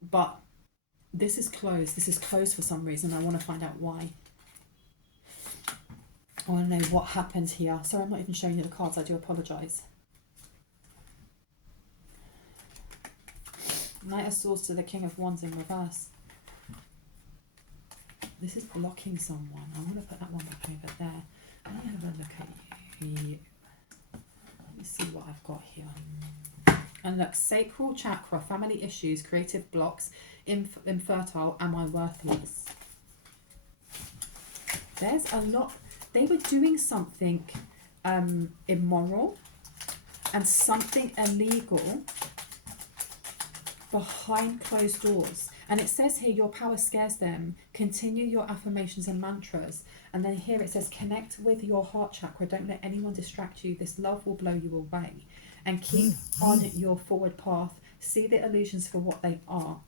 But this is closed. This is closed for some reason. I want to find out why. I want to know what happened here. Sorry, I'm not even showing you the cards. I do apologise. Knight of Swords to the King of Wands in reverse. This is blocking someone. I want to put that one back over there. Let me have a look at you. Let me see what I've got here. And look, sacral chakra, family issues, creative blocks, infertile, am I worthless? There's a lot. They were doing something immoral and something illegal behind closed doors. And it says here, your power scares them. Continue your affirmations and mantras. And then here it says, connect with your heart chakra. Don't let anyone distract you. This love will blow you away. And keep on your forward path. See the illusions for what they are.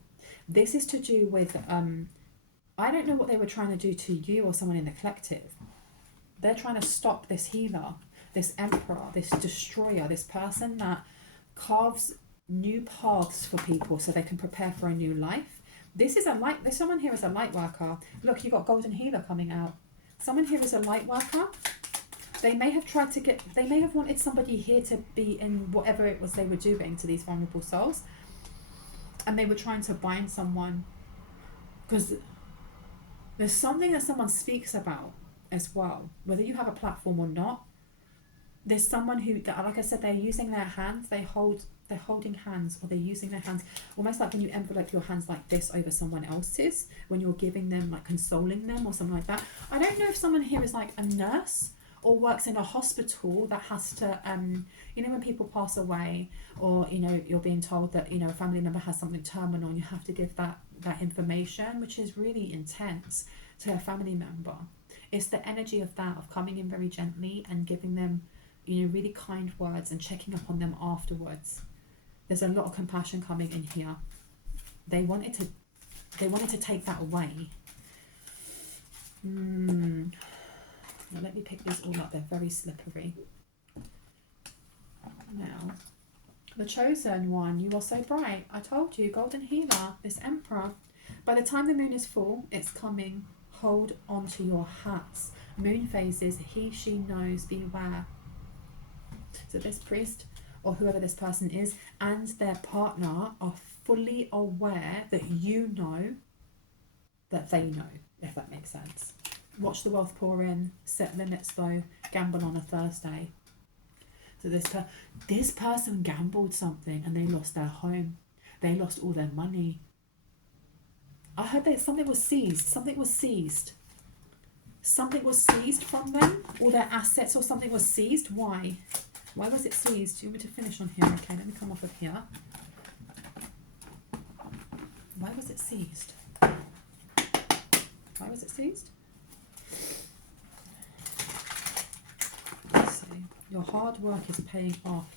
This is to do with, I don't know what they were trying to do to you or someone in the collective. They're trying to stop this healer, this emperor, this destroyer, this person that carves new paths for people so they can prepare for a new life. This is a light, there's someone here is a light worker. Look, you've got golden healer coming out. Someone here is a light worker. They may have tried to get, they may have wanted somebody here to be in whatever it was they were doing to these vulnerable souls. And they were trying to bind someone. Because there's something that someone speaks about as well. Whether you have a platform or not. There's someone who, like I said, they're using their hands. They're holding hands, or they're using their hands. Almost like when you envelope your hands like this over someone else's. When you're giving them, like consoling them or something like that. I don't know if someone here is like a nurse or works in a hospital that has to, you know, when people pass away, or, you know, you're being told that, you know, a family member has something terminal and you have to give that information, which is really intense to a family member. It's the energy of that, of coming in very gently and giving them, you know, really kind words and checking up on them afterwards. There's a lot of compassion coming in here. They wanted to take that away. Now let me pick these all up. They're very slippery. Now, the chosen one, you are so bright. I told you, golden healer, this emperor. By the time the moon is full, it's coming. Hold on to your hats. Moon phases, he, she knows, beware. So this priest, or whoever this person is, and their partner are fully aware that you know that they know, if that makes sense. Watch the wealth pour in, set limits though, gamble on a Thursday. So this person gambled something and they lost their home. They lost all their money. I heard that something was seized. Something was seized. Something was seized from them. All their assets or something was seized. Why? Why was it seized? Do you want me to finish on here? Okay, let me come off of here. Why was it seized? Why was it seized? Let's see. Your hard work is paying off.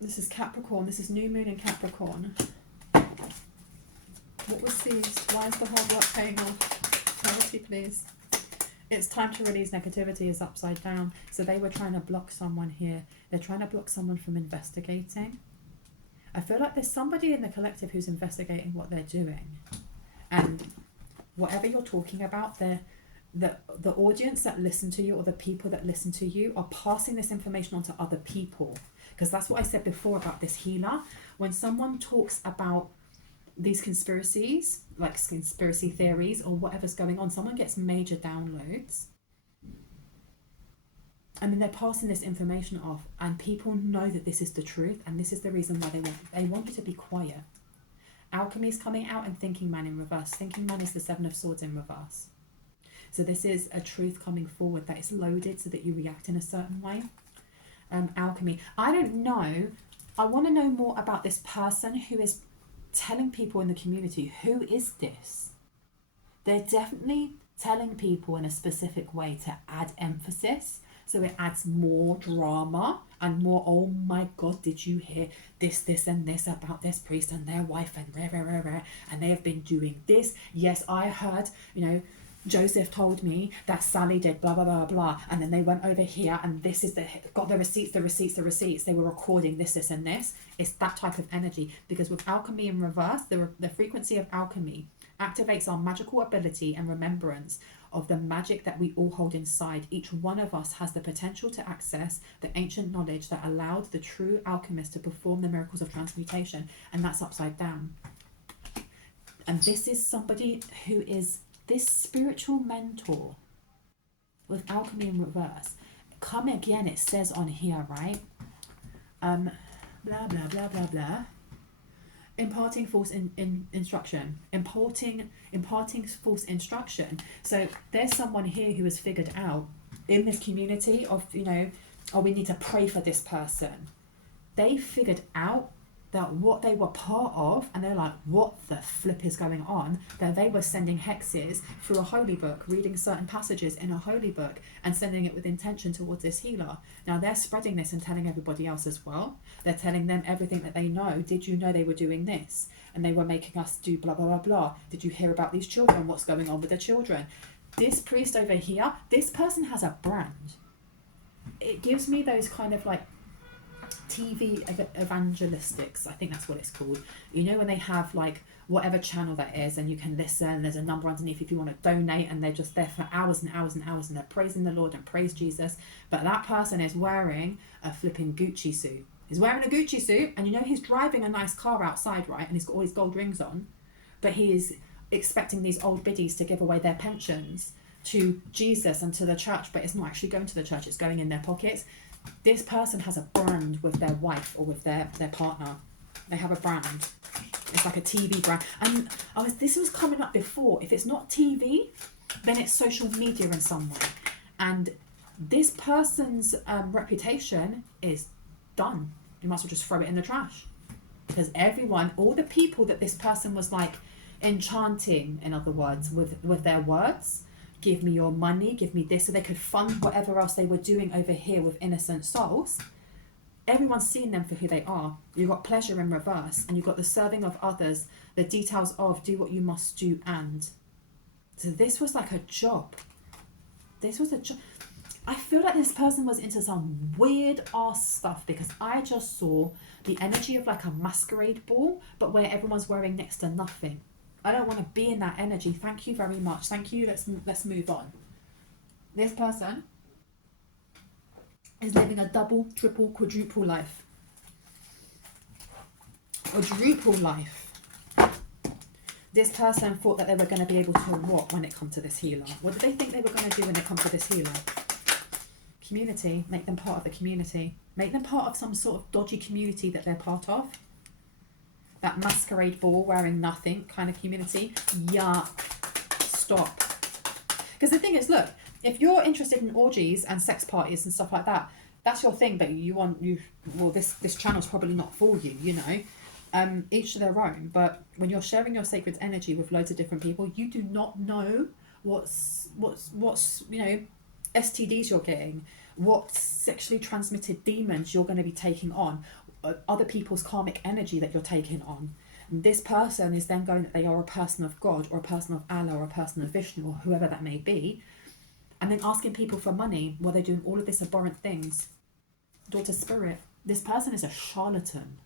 This is Capricorn. This is new moon in Capricorn. What was seized? Why is the hard work paying off? Clarity, please. It's time to release negativity is upside down. So they were trying to block someone here. They're trying to block someone from investigating. I feel like there's somebody in the collective who's investigating what they're doing. And whatever you're talking about, the audience that listen to you, or the people that listen to you, are passing this information on to other people. Because that's what I said before about this healer. When someone talks about these conspiracies, like conspiracy theories or whatever's going on, someone gets major downloads and then they're passing this information off, and people know that this is the truth, and this is the reason why they want you to be quiet. Alchemy is coming out, and thinking man in reverse. Thinking man is the 7 of swords in reverse. So this is a truth coming forward that is loaded so that you react in a certain way. Alchemy, I don't know, I want to know more about this person who is telling people in the community, who is this? They're definitely telling people in a specific way to add emphasis. So it adds more drama and more, oh my God, did you hear this, and this about this priest and their wife and rah, and they have been doing this. Yes, I heard, Joseph told me that Sally did blah, blah, blah, blah. And then they went over here and this is got the receipts. They were recording this, and this. It's that type of energy, because with alchemy in reverse, the frequency of alchemy activates our magical ability and remembrance of the magic that we all hold inside. Each one of us has the potential to access the ancient knowledge that allowed the true alchemist to perform the miracles of transmutation, and that's upside down. And this is somebody who is this spiritual mentor with alchemy in reverse. Come again, it says on here, right? Blah, blah, blah, blah, blah. Imparting false instruction. Imparting false instruction. So there's someone here who has figured out in this community of, we need to pray for this person. They figured out that what they were part of, and they're like, what the flip is going on? That they were sending hexes through a holy book, reading certain passages in a holy book and sending it with intention towards this healer. Now they're spreading this and telling everybody else as well. They're telling them everything that they know. Did you know they were doing this? And they were making us do blah, blah, blah, blah. Did you hear about these children? What's going on with the children? This priest over here, this person has a brand. It gives me those kind of like TV evangelistics, I think that's what it's called. When they have like whatever channel that is, and you can listen, there's a number underneath if you want to donate, and they're just there for hours and hours and hours, and they're praising the Lord and praise Jesus. But that person is wearing a flipping Gucci suit. He's wearing a Gucci suit, and he's driving a nice car outside, right? And he's got all his gold rings on, but he is expecting these old biddies to give away their pensions to Jesus and to the church, but it's not actually going to the church, it's going in their pockets. This person has a brand with their wife or with their partner. They have a brand. It's like a TV brand. And this was coming up before. If it's not TV, then it's social media in some way. And this person's reputation is done. You might as well just throw it in the trash. Because all the people that this person was like enchanting, in other words, with their words, give me your money, give me this, so they could fund whatever else they were doing over here with innocent souls. Everyone's seeing them for who they are. You've got pleasure in reverse, and you've got the serving of others, the details of do what you must do, and. So this was like a job. This was a job. I feel like this person was into some weird ass stuff, because I just saw the energy of like a masquerade ball, but where everyone's wearing next to nothing. I don't want to be in that energy. Thank you very much. Thank you. Let's move on. This person is living a double, triple, quadruple life. Quadruple life. This person thought that they were going to be able to what when it comes to this healer? What did they think they were going to do when it comes to this healer? Community. Make them part of the community. Make them part of some sort of dodgy community that they're part of. That masquerade ball wearing nothing kind of community. Yuck. Stop. Because the thing is, look, if you're interested in orgies and sex parties and stuff like that, that's your thing, but this channel's probably not for you, each to their own. But when you're sharing your sacred energy with loads of different people, you do not know what's STDs you're getting, what sexually transmitted demons you're going to be taking on, other people's karmic energy that you're taking on. And this person is then going that they are a person of God or a person of Allah or a person of Vishnu or whoever that may be, and then asking people for money while they're doing all of this abhorrent things. Daughter Spirit, this person is a charlatan.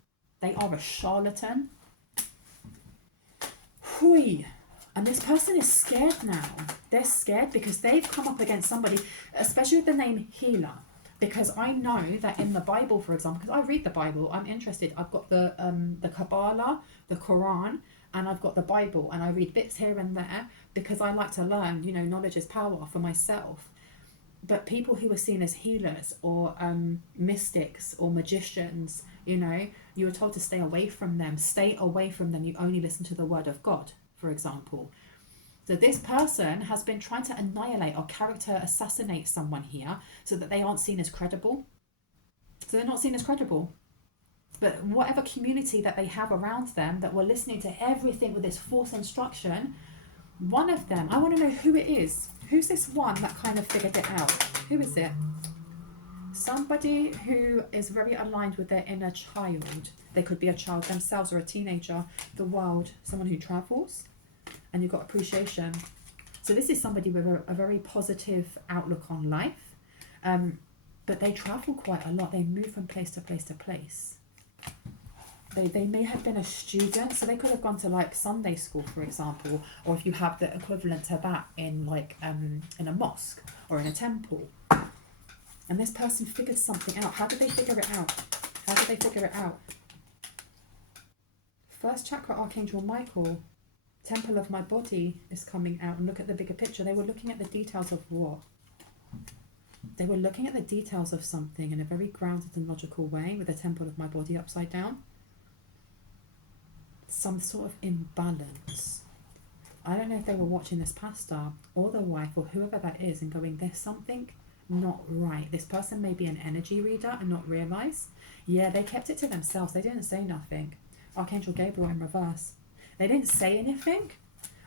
They are a charlatan. Hui. And this person is scared now. They're scared because they've come up against somebody, especially with the name healer. Because I know that in the Bible, for example, because I read the Bible, I'm interested. I've got the Kabbalah, the Quran, and I've got the Bible, and I read bits here and there because I like to learn. Knowledge is power for myself. But people who are seen as healers or mystics or magicians, you were told to stay away from them. Stay away from them. You only listen to the word of God, for example. So this person has been trying to annihilate or character assassinate someone here so that they aren't seen as credible. So they're not seen as credible. But whatever community that they have around them that were listening to everything with this false instruction, one of them, I want to know who it is. Who's this one that kind of figured it out? Who is it? Somebody who is very aligned with their inner child. They could be a child themselves or a teenager. The world, someone who travels, and you've got appreciation. So this is somebody with a very positive outlook on life, but they travel quite a lot. They move from place to place to place. They may have been a student, so they could have gone to like Sunday school, for example, or if you have the equivalent to that in like in a mosque or in a temple. And this person figured something out. How did they figure it out? How did they figure it out? First chakra, Archangel Michael. Temple of my body is coming out. And look at the bigger picture. They were looking at the details of what? They were looking at the details of something in a very grounded and logical way with the temple of my body upside down. Some sort of imbalance. I don't know if they were watching this pastor or the wife or whoever that is and going, there's something not right. This person may be an energy reader and not realise. Yeah, they kept it to themselves. They didn't say nothing. Archangel Gabriel in reverse. They didn't say anything.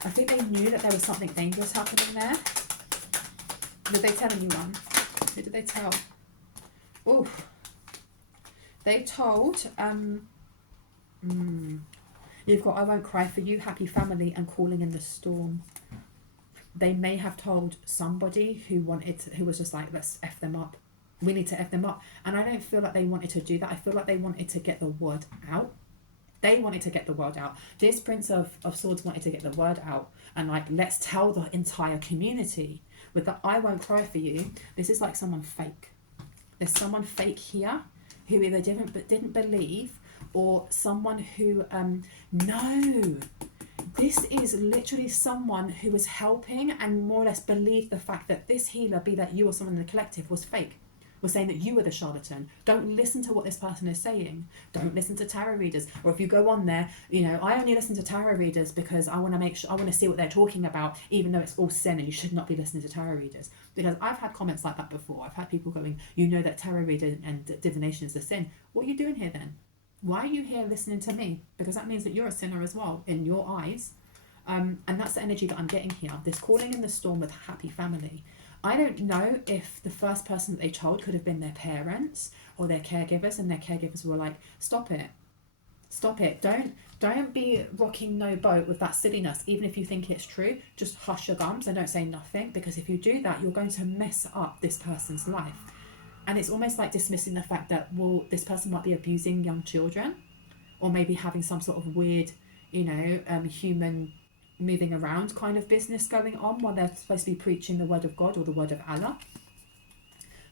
I think they knew that there was something dangerous happening there. Did they tell anyone? Who did they tell? Oof. They told, you've got I Won't Cry For You, Happy Family, and Calling in the Storm. They may have told somebody who was just like, let's F them up. We need to F them up. And I don't feel like they wanted to do that. I feel like they wanted to get the word out. They wanted to get the word out. This Prince of Swords wanted to get the word out. And like, let's tell the entire community. With the I Won't Cry For You, this is like someone fake. There's someone fake here who either didn't believe, or someone who, no. This is literally someone who was helping and more or less believed the fact that this healer, be that you or someone in the collective, was fake. Was saying that you were the charlatan. Don't listen to what this person is saying. Don't listen to tarot readers. Or if you go on there, you know, I only listen to tarot readers because I want to make sure, I want to see what they're talking about, even though it's all sin and you should not be listening to tarot readers. Because I've had comments like that before. I've had people going, you know that tarot reading and divination is a sin. What are you doing here then? Why are you here listening to me? Because that means that you're a sinner as well, in your eyes. And that's the energy that I'm getting here. This calling in the storm with happy family. I don't know if the first person that they told could have been their parents or their caregivers, and their caregivers were like, stop it. Stop it. Don't be rocking no boat with that silliness. Even if you think it's true, just hush your gums and don't say nothing, because if you do that, you're going to mess up this person's life. And it's almost like dismissing the fact that, well, this person might be abusing young children, or maybe having some sort of weird, you know, human moving around kind of business going on while they're supposed to be preaching the word of God or the word of Allah.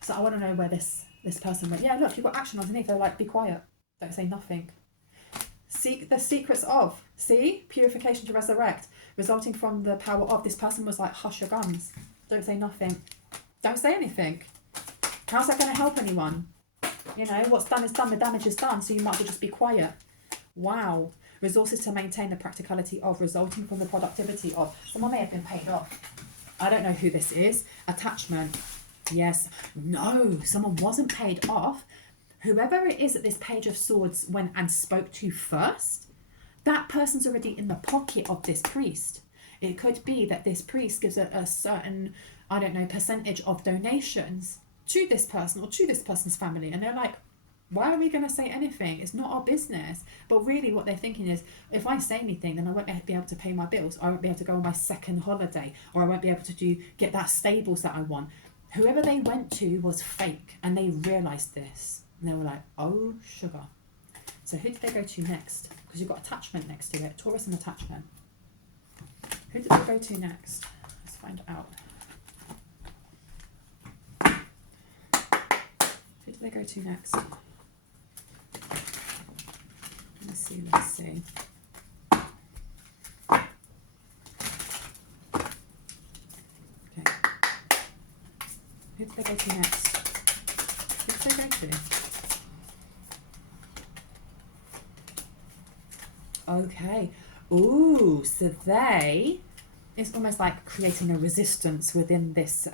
So I want to know where this person went. Yeah, look, you've got action underneath. They're like, be quiet. Don't say nothing. Seek the secrets of. See? Purification to resurrect. Resulting from the power of. This person was like, hush your gums. Don't say nothing. Don't say anything. How's that going to help anyone? You know, what's done is done. The damage is done. So you might as well just be quiet. Wow. Resources to maintain the practicality of, resulting from the productivity of. Someone may have been paid off. I don't know who this is. Attachment. Yes. No, someone wasn't paid off. Whoever it is that this Page of Swords went and spoke to first, that person's already in the pocket of this priest. It could be that this priest gives a certain, I don't know, percentage of donations to this person or to this person's family. And they're like, why are we going to say anything? It's not our business. But really what they're thinking is, if I say anything, then I won't be able to pay my bills. I won't be able to go on my second holiday, or I won't be able to get that stables that I want. Whoever they went to was fake, and they realised this. And they were like, oh, sugar. So who did they go to next? Because you've got attachment next to it. Taurus and attachment. Who did they go to next? Let's find out. Who did they go to next? Let's see. Okay. Who did they go to next? Who did they go to? Okay. Ooh, so it's almost like creating a resistance within this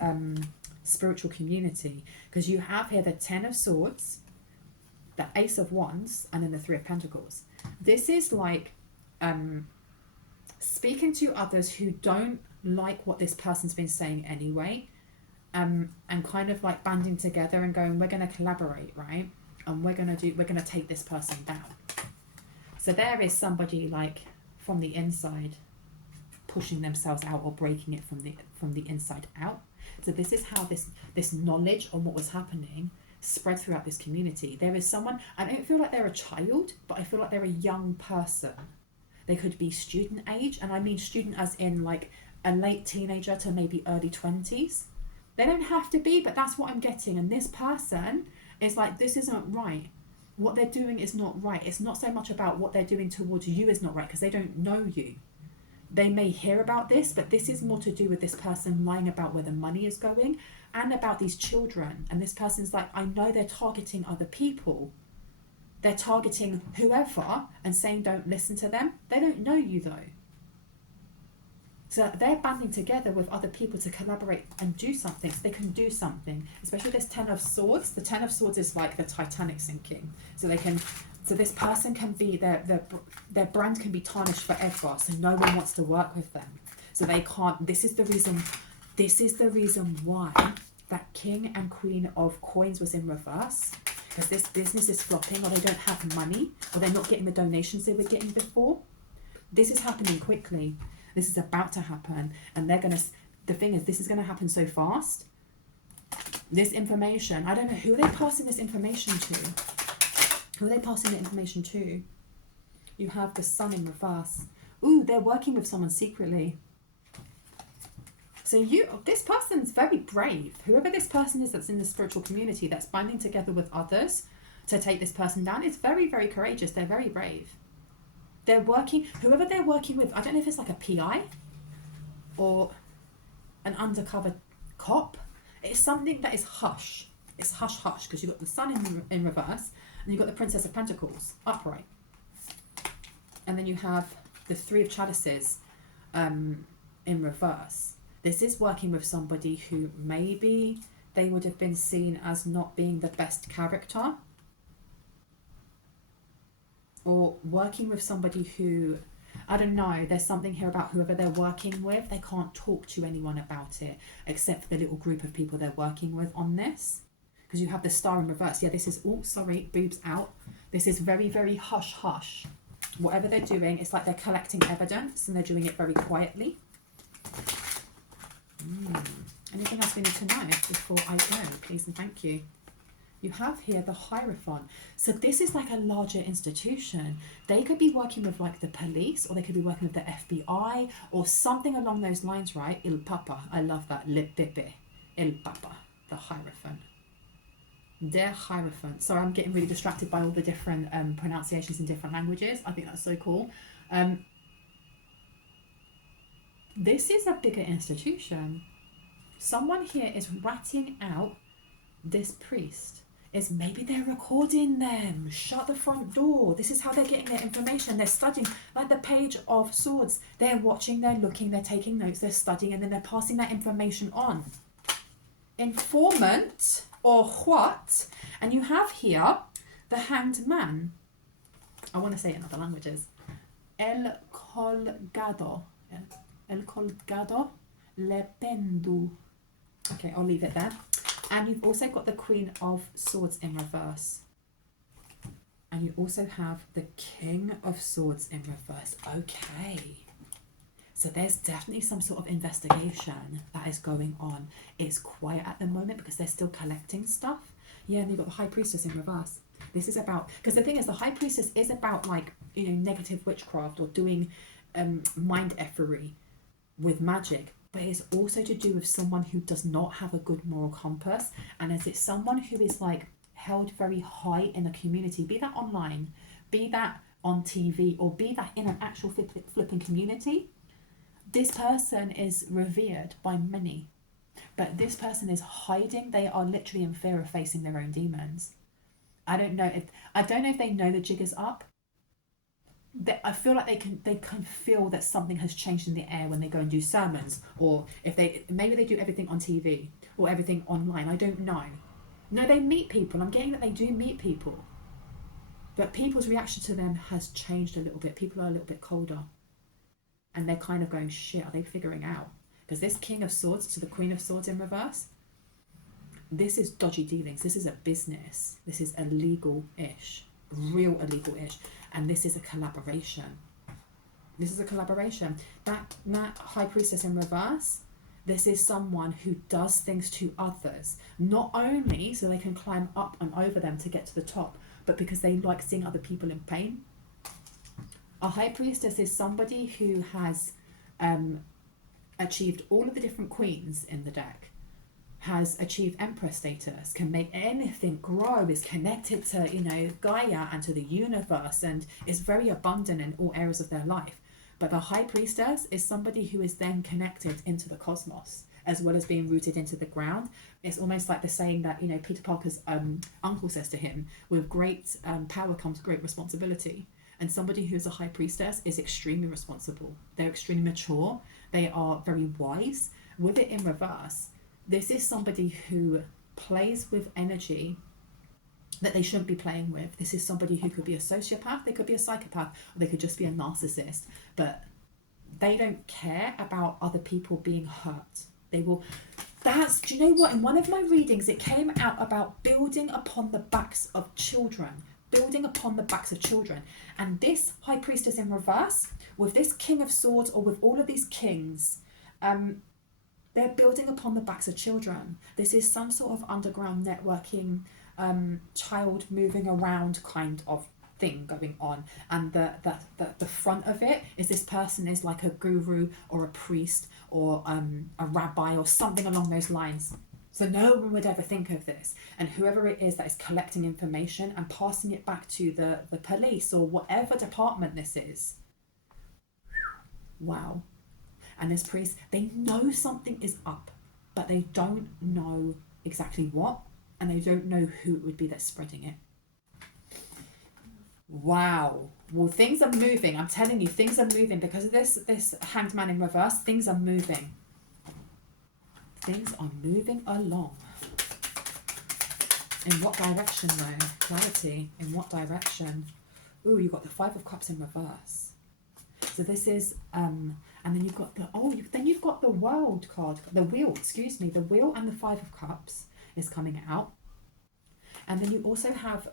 spiritual community, because you have here the Ten of Swords, the Ace of Wands, and then the Three of Pentacles. This is like speaking to others who don't like what this person's been saying anyway, and kind of like banding together and going, we're going to collaborate, right? And we're going to take this person down. So there is somebody like from the inside pushing themselves out or breaking it from the inside out. So this is how this knowledge on what was happening spread throughout this community. There is someone, I don't feel like they're a child, but I feel like they're a young person. They could be student age, and I mean student as in like a late teenager to maybe early 20s. They don't have to be, but that's what I'm getting. And this person is like, this isn't right. What they're doing is not right. It's not so much about what they're doing towards you is not right, because they don't know you. They may hear about this, but this is more to do with this person lying about where the money is going and about these children. And this person's like, I know they're targeting other people. They're targeting whoever and saying don't listen to them. They don't know you though. So they're banding together with other people to collaborate and do something, so they can do something. Especially this Ten of Swords. The Ten of Swords is like the Titanic sinking. So they can, so this person can be, their brand can be tarnished forever, so no one wants to work with them. So they can't, this is the reason why that King and Queen of Coins was in reverse. Because this business is flopping, or they don't have money, or they're not getting the donations they were getting before. This is happening quickly. This is about to happen, and they're gonna, the thing is, this is gonna happen so fast. This information, I don't know who they're passing this information to. Who are they passing the information to? You have the Sun in reverse. Ooh, they're working with someone secretly. So this person's very brave. Whoever this person is that's in the spiritual community that's banding together with others to take this person down is very, very courageous. They're very brave. They're working, whoever they're working with, I don't know if it's like a PI or an undercover cop. It's something that is hush. It's hush hush, because you've got the Sun in reverse and you've got the Princess of Pentacles upright. And then you have the Three of Chalices in reverse. This is working with somebody who maybe they would have been seen as not being the best character. Or working with somebody who, I don't know, there's something here about whoever they're working with. They can't talk to anyone about it except for the little group of people they're working with on this. Because you have the Star in reverse. Yeah, this is, oh, sorry, boobs out. This is very, very hush hush. Whatever they're doing, it's like they're collecting evidence and they're doing it very quietly. Anything else we need to know before I go, please and thank you? You have here the Hierophant. So this is like a larger institution. They could be working with like the police, or they could be working with the FBI or something along those lines, right? Il Papa. I love that. Le Pepe. Il Papa. The Hierophant. Der Hierophant. Sorry, I'm getting really distracted by all the different pronunciations in different languages. I think that's so cool. This is a bigger institution. Someone here is ratting out this priest. Is maybe they're recording them. Shut the front door. This is how they're getting their information. They're studying, like the Page of Swords. They're watching, they're looking, they're taking notes, they're studying, and then they're passing that information on. Informant, or what? And you have here the Hanged Man. I want to say it in other languages. El colgado. El colgado le pendu. Okay, I'll leave it there. And you've also got the Queen of Swords in reverse. And you also have the King of Swords in reverse. Okay. So there's definitely some sort of investigation that is going on. It's quiet at the moment because they're still collecting stuff. Yeah, and you've got the High Priestess in reverse. This is about, because the thing is, the High Priestess is about like, you know, negative witchcraft or doing mind effery with magic. But it's also to do with someone who does not have a good moral compass. And as it's someone who is like held very high in the community, be that online, be that on TV, or be that in an actual flipping community, this person is revered by many. But this person is hiding. They are literally in fear of facing their own demons. I don't know if they know the jig is up. I feel like they can feel that something has changed in the air when they go and do sermons, or if maybe they do everything on TV or everything online. I don't know. No, they meet people. I'm getting that they do meet people, but people's reaction to them has changed a little bit. People are a little bit colder, and they're kind of going, shit, are they figuring out? Because this King of Swords to the Queen of Swords in reverse, this is dodgy dealings. This is a business. This is illegal-ish, real illegal-ish. And this is a collaboration. This is a collaboration. That High Priestess in reverse, this is someone who does things to others, not only so they can climb up and over them to get to the top, but because they like seeing other people in pain. A High Priestess is somebody who has achieved all of the different queens in the deck, has achieved Empress status, can make anything grow, is connected to, you know, Gaia and to the universe, and is very abundant in all areas of their life. But the High Priestess is somebody who is then connected into the cosmos, as well as being rooted into the ground. It's almost like the saying that, you know, Peter Parker's uncle says to him, with great power comes great responsibility. And somebody who's a High Priestess is extremely responsible. They're extremely mature. They are very wise. With it in reverse, this is somebody who plays with energy that they shouldn't be playing with. This is somebody who could be a sociopath, they could be a psychopath, or they could just be a narcissist. But they don't care about other people being hurt. They will... do you know what? In one of my readings, it came out about building upon the backs of children. Building upon the backs of children. And this High Priestess in reverse, with this King of Swords, or with all of these kings, they're building upon the backs of children. This is some sort of underground networking, child moving around kind of thing going on. And the front of it is this person is like a guru or a priest or a rabbi or something along those lines. So no one would ever think of this. And whoever it is that is collecting information and passing it back to the police or whatever department this is. Wow. And this priest, they know something is up, but they don't know exactly what, and they don't know who it would be that's spreading it. Wow. Well, things are moving. I'm telling you, things are moving because of this Hanged Man in reverse. Things are moving. Things are moving along. In what direction though? Clarity. In what direction? Ooh, you've got the Five of Cups in reverse. So this is, and then you've got then you've got the World card, the Wheel, excuse me, the Wheel and the Five of Cups is coming out. And then you also have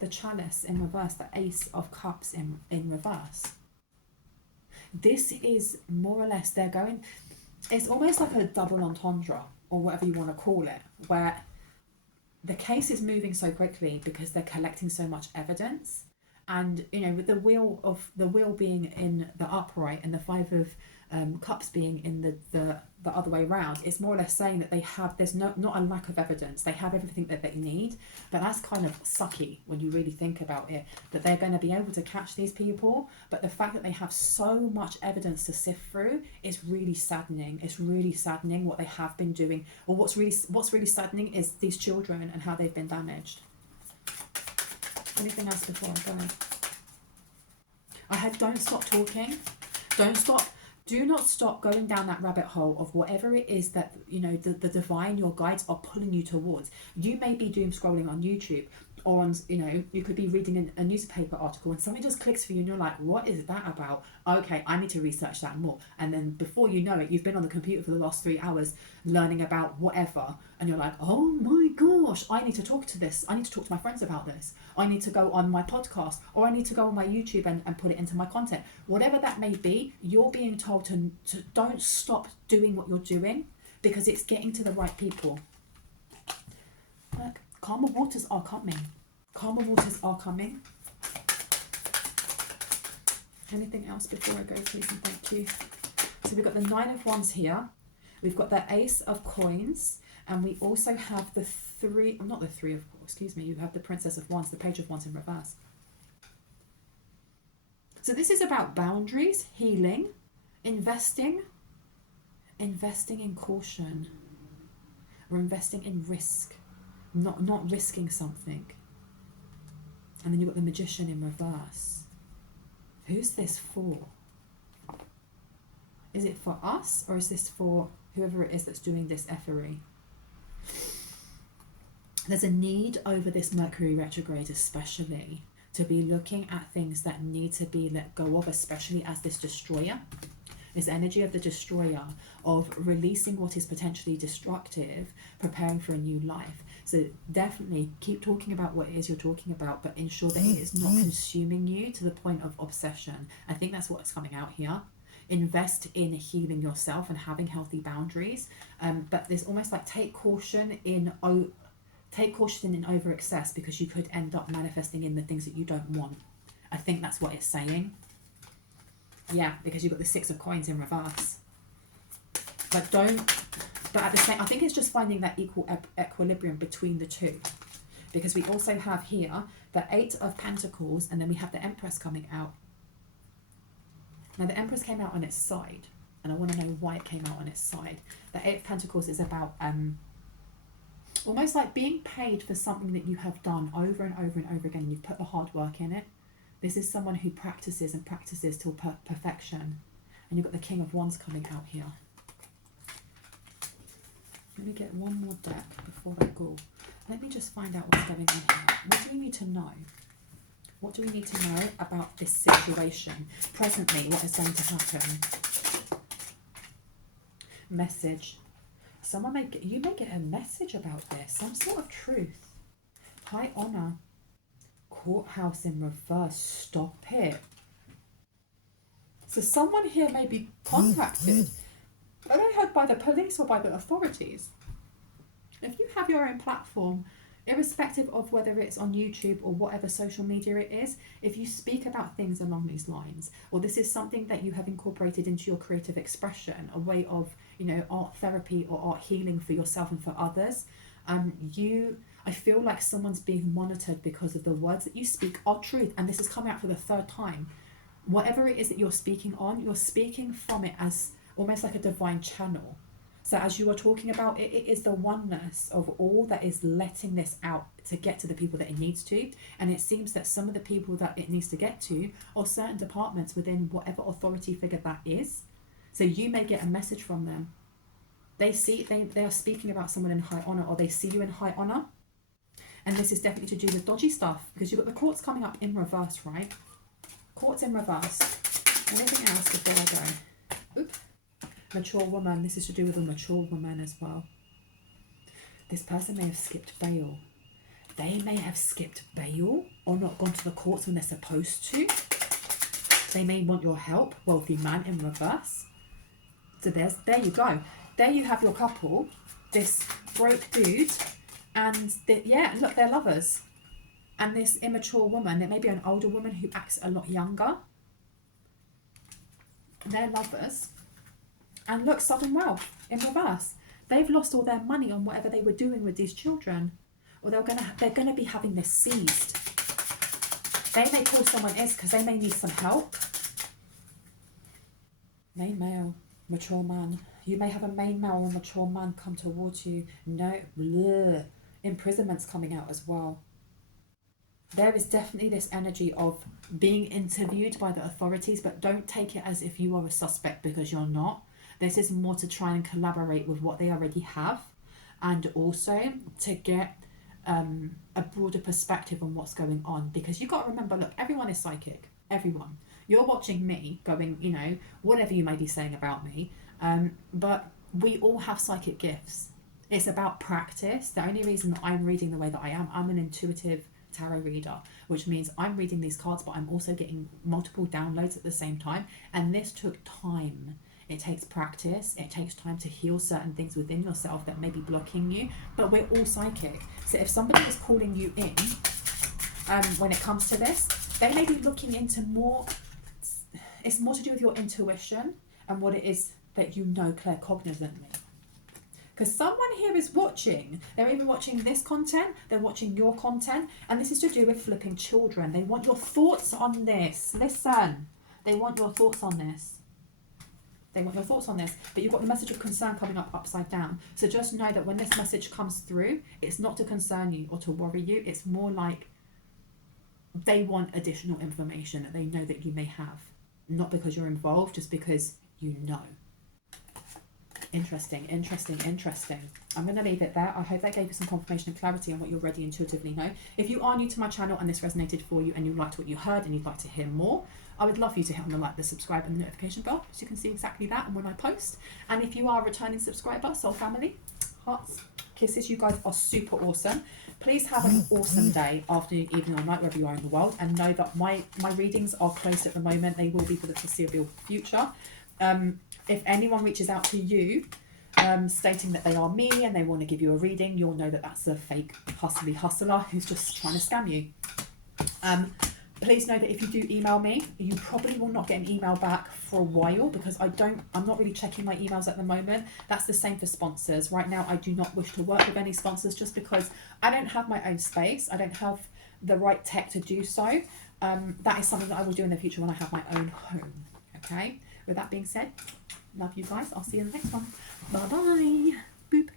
the Chalice in reverse, the Ace of Cups in reverse. This is more or less, they're going, it's almost like a double entendre, or whatever you want to call it, where the case is moving so quickly because they're collecting so much evidence. And, you know, with the wheel being in the upright and the Five of Cups being in the other way around, it's more or less saying that there's not a lack of evidence. They have everything that they need. But that's kind of sucky when you really think about it, that they're going to be able to catch these people. But the fact that they have so much evidence to sift through is really saddening. It's really saddening what they have been doing. Or what's really saddening is these children and how they've been damaged. Anything else before I go? Don't stop talking. Do not stop going down that rabbit hole of whatever it is that, you know, the divine, your guides are pulling you towards. You may be doom scrolling on YouTube, or on, you know, you could be reading a newspaper article and something just clicks for you and you're like, what is that about? Okay, I need to research that more. And then before you know it, you've been on the computer for the last 3 hours learning about whatever, and you're like, oh my gosh, I need to talk to this. I need to talk to my friends about this. I need to go on my podcast, or I need to go on my YouTube and put it into my content. Whatever that may be, you're being told to don't stop doing what you're doing, because it's getting to the right people. Look, calmer waters are coming. Calmer waters are coming. Anything else before I go, please and thank you? So we've got the Nine of Wands here. We've got the Ace of Coins. And we also have the not the Three of, excuse me, you have the Princess of Wands, the Page of Wands in reverse. So this is about boundaries, healing, investing in caution, or investing in risk, not risking something. And then you've got the Magician in reverse. Who's this for? Is it for us, or is this for whoever it is that's doing this effery? There's a need over this Mercury retrograde especially to be looking at things that need to be let go of, especially as this destroyer. This energy of the destroyer, of releasing what is potentially destructive, preparing for a new life. So definitely keep talking about what it is you're talking about, but ensure that it is not consuming you to the point of obsession. I think that's what's coming out here. Invest in healing yourself and having healthy boundaries. But there's almost like take caution in over excess, because you could end up manifesting in the things that you don't want. I think that's what it's saying. Yeah, because you've got the 6 of coins in reverse. But at the same, I think it's just finding that equilibrium between the two. Because we also have here the 8 of Pentacles, and then we have the Empress coming out. Now the Empress came out on its side, and I want to know why it came out on its side. The 8 of Pentacles is about almost like being paid for something that you have done over and over and over again. You've put the hard work in it. This is someone who practices and practices till perfection. And you've got the King of Wands coming out here. Let me get one more deck before I go. Let me just find out what's going on here. What do we need to know? What do we need to know about this situation? Presently, what is going to happen? Message. You may get a message about this. Some sort of truth. High honor. Courthouse in reverse. Stop it. So someone here may be contacted. I don't know, by the police or by the authorities. If you have your own platform, irrespective of whether it's on YouTube or whatever social media it is, if you speak about things along these lines, or this is something that you have incorporated into your creative expression, a way of, you know, art therapy or art healing for yourself and for others, I feel like someone's being monitored because of the words that you speak are truth. And this is coming out for the 3rd time. Whatever it is that you're speaking on, you're speaking from it as almost like a divine channel. So as you are talking about it, it is the oneness of all that is letting this out to get to the people that it needs to. And it seems that some of the people that it needs to get to are certain departments within whatever authority figure that is. So you may get a message from them. They are speaking about someone in high honor, or they see you in high honor. And this is definitely to do with dodgy stuff, because you've got the courts coming up in reverse, right? Courts in reverse. Anything else before I go? Oop. Mature woman. This is to do with a mature woman as well. This person may have skipped bail. They may have skipped bail or not gone to the courts when they're supposed to. They may want your help. Wealthy man in reverse. So there you go. There you have your couple. This broke dude. And yeah, look, they're lovers. And this immature woman, it may be an older woman who acts a lot younger. They're lovers. And look, sudden wealth in reverse. They've lost all their money on whatever they were doing with these children, or they're gonna be having this seized. They may call someone else because they may need some help. Main male, mature man. You may have a main male or mature man come towards you. No, bleh. Imprisonment's coming out as well. There is definitely this energy of being interviewed by the authorities, but don't take it as if you are a suspect, because you're not. This is more to try and collaborate with what they already have, and also to get a broader perspective on what's going on. Because you've got to remember, look, everyone is psychic. Everyone. You're watching me going, you know, whatever you may be saying about me, but we all have psychic gifts. It's about practice. The only reason that I'm reading the way that I am, I'm an intuitive tarot reader, which means I'm reading these cards, but I'm also getting multiple downloads at the same time. And this took time. It takes practice. It takes time to heal certain things within yourself that may be blocking you. But we're all psychic. So if somebody is calling you in, when it comes to this, they may be looking into more. It's more to do with your intuition and what it is that you know claircognizantly. Because someone here is watching. They're even watching this content. They're watching your content. And this is to do with flipping children. They want your thoughts on this. Listen. They want your thoughts on this. They want your thoughts on this. But you've got the message of concern coming up upside down. So just know that when this message comes through, it's not to concern you or to worry you. It's more like they want additional information that they know that you may have. Not because you're involved, just because you know. Interesting, interesting, interesting. I'm going to leave it there. I hope that gave you some confirmation and clarity on what you already intuitively know. If you are new to my channel and this resonated for you and you liked what you heard and you'd like to hear more, I would love for you to hit on the like, the subscribe and the notification bell so you can see exactly that and when I post. And if you are a returning subscriber, soul family, hearts, kisses, you guys are super awesome. Please have an awesome day, afternoon, evening or night, wherever you are in the world, and know that my readings are closed at the moment. They will be for the foreseeable future. If anyone reaches out to you stating that they are me and they want to give you a reading, you'll know that that's a fake hustler who's just trying to scam you. Please know that if you do email me, you probably will not get an email back for a while because I'm not really checking my emails at the moment. That's the same for sponsors. Right now, I do not wish to work with any sponsors just because I don't have my own space. I don't have the right tech to do so. That is something that I will do in the future when I have my own home. Okay? With that being said, love you guys. I'll see you in the next one. Bye-bye. Boop.